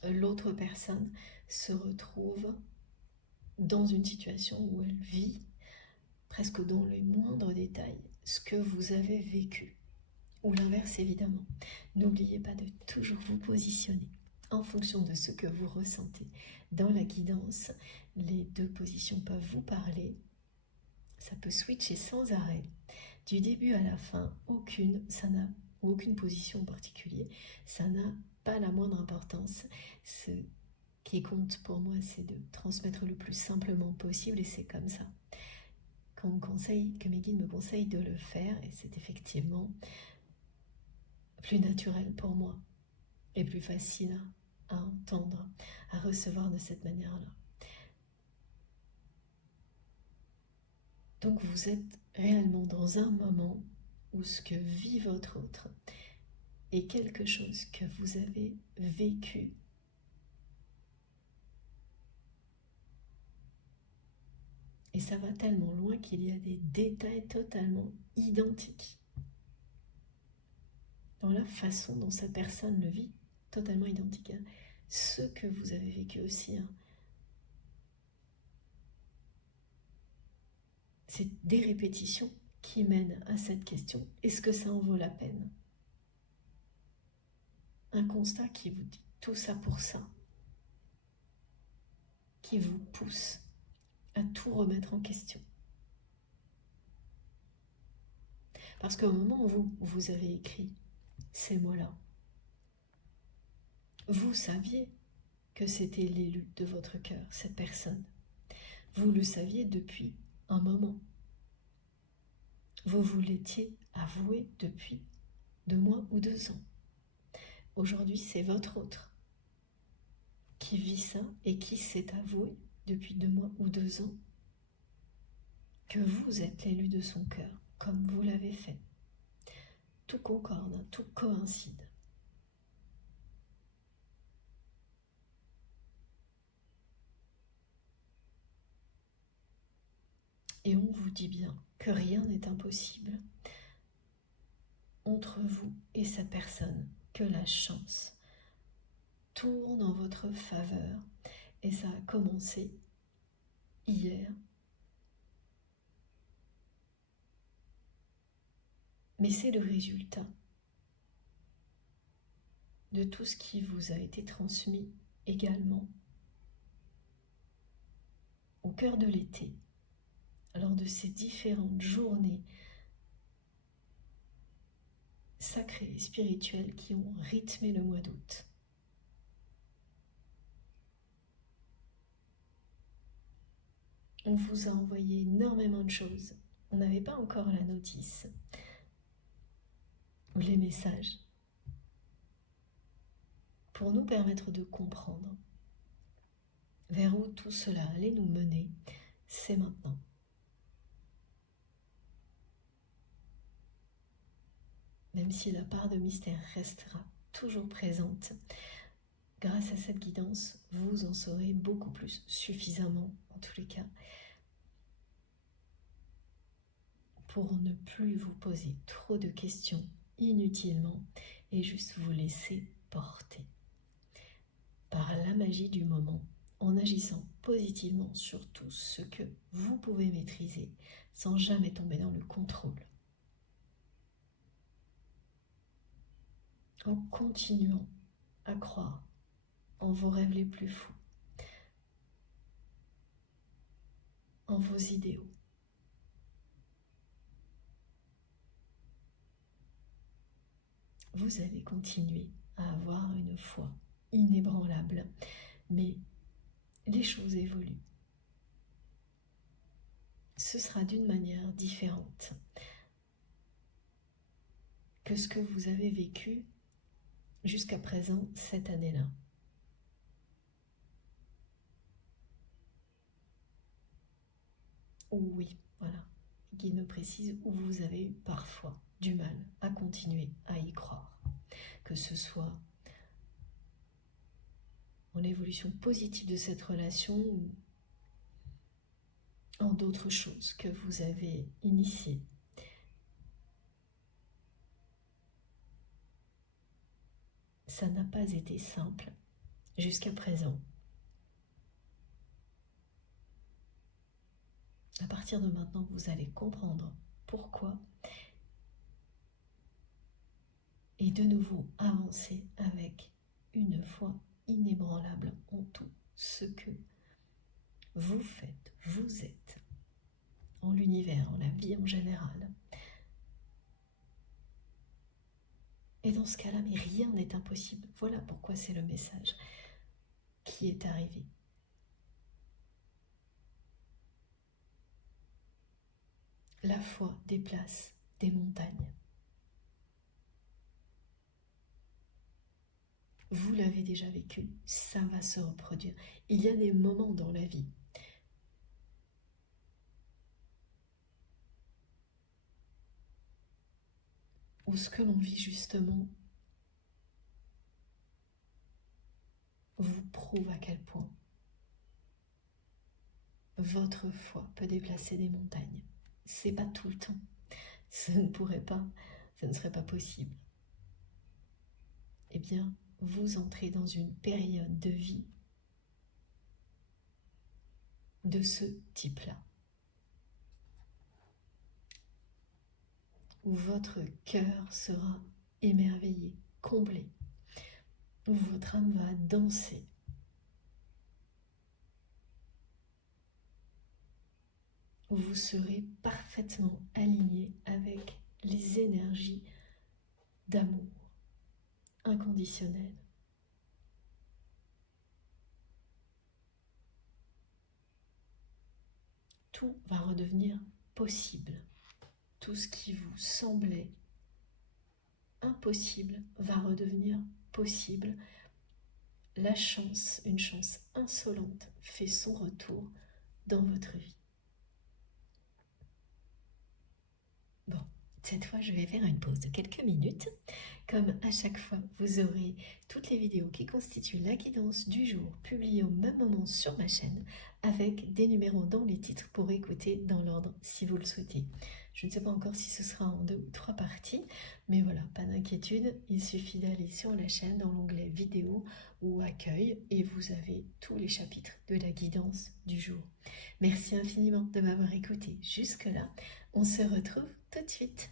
L'autre personne se retrouve dans une situation où elle vit presque dans les moindres détails ce que vous avez vécu. Ou l'inverse évidemment. N'oubliez pas de toujours vous positionner en fonction de ce que vous ressentez. Dans la guidance, les deux positions peuvent vous parler. Ça peut switcher sans arrêt. Du début à la fin, aucune position en particulier. Ça n'a pas la moindre importance. Ce qui compte pour moi, c'est de transmettre le plus simplement possible, et c'est comme ça que mes guides me conseillent de le faire, et c'est effectivement plus naturel pour moi et plus facile à entendre, à recevoir de cette manière-là. Donc vous êtes réellement dans un moment où ce que vit votre autre est quelque chose que vous avez vécu. Et ça va tellement loin qu'il y a des détails totalement identiques dans la façon dont cette personne le vit, totalement identique à ce que vous avez vécu aussi. C'est des répétitions qui mènent à cette question. Est-ce que ça en vaut la peine? Un constat qui vous dit tout ça pour ça, qui vous pousse à tout remettre en question. Parce qu'au moment où vous avez écrit ces mots-là, vous saviez que c'était l'élu de votre cœur, cette personne. Vous le saviez depuis un moment. Vous vous l'étiez avoué depuis 2 mois ou 2 ans. Aujourd'hui, c'est votre autre qui vit ça et qui s'est avoué depuis 2 mois ou 2 ans que vous êtes l'élu de son cœur, comme vous l'avez fait. Tout concorde, tout coïncide. Et on vous dit bien que rien n'est impossible entre vous et cette personne, que la chance tourne en votre faveur. Et ça a commencé hier. Mais c'est le résultat de tout ce qui vous a été transmis également au cœur de l'été, lors de ces différentes journées sacrées et spirituelles qui ont rythmé le mois d'août. On vous a envoyé énormément de choses. On n'avait pas encore la notice ou les messages pour nous permettre de comprendre vers où tout cela allait nous mener. C'est maintenant. Même si la part de mystère restera toujours présente, grâce à cette guidance, vous en saurez beaucoup plus, suffisamment en tous les cas, pour ne plus vous poser trop de questions inutilement et juste vous laisser porter par la magie du moment, en agissant positivement sur tout ce que vous pouvez maîtriser sans jamais tomber dans le contrôle. En continuant à croire en vos rêves les plus fous, en vos idéaux. Vous allez continuer à avoir une foi inébranlable, mais les choses évoluent. Ce sera d'une manière différente que ce que vous avez vécu jusqu'à présent cette année-là. Oui, voilà, Guy me précise où vous avez eu parfois du mal à continuer à y croire, que ce soit en l'évolution positive de cette relation ou en d'autres choses que vous avez initiées. Ça n'a pas été simple jusqu'à présent. À partir de maintenant, vous allez comprendre pourquoi et de nouveau avancer avec une foi inébranlable en tout ce que vous faites, vous êtes, en l'univers, en la vie en général. Et dans ce cas-là, mais rien n'est impossible. Voilà pourquoi c'est le message qui est arrivé. La foi déplace des montagnes. Vous l'avez déjà vécu, ça va se reproduire. Il y a des moments dans la vie où ce que l'on vit justement vous prouve à quel point votre foi peut déplacer des montagnes. C'est pas tout le temps. Ce ne pourrait pas, ce ne serait pas possible. Eh bien, vous entrez dans une période de vie de ce type-là, où votre cœur sera émerveillé, comblé, où votre âme va danser, où vous serez parfaitement aligné avec les énergies d'amour inconditionnel. Tout va redevenir possible. Tout ce qui vous semblait impossible va redevenir possible. La chance, une chance insolente, fait son retour dans votre vie. Bon, Cette fois, je vais faire une pause de quelques minutes. Comme à chaque fois, vous aurez toutes les vidéos qui constituent la guidance du jour publiées au même moment sur ma chaîne avec des numéros dans les titres pour écouter dans l'ordre si vous le souhaitez. Je ne sais pas encore si ce sera en 2 ou 3 parties, mais voilà, pas d'inquiétude, il suffit d'aller sur la chaîne dans l'onglet vidéo ou accueil et vous avez tous les chapitres de la guidance du jour. Merci infiniment de m'avoir écouté jusque-là. On se retrouve tout de suite.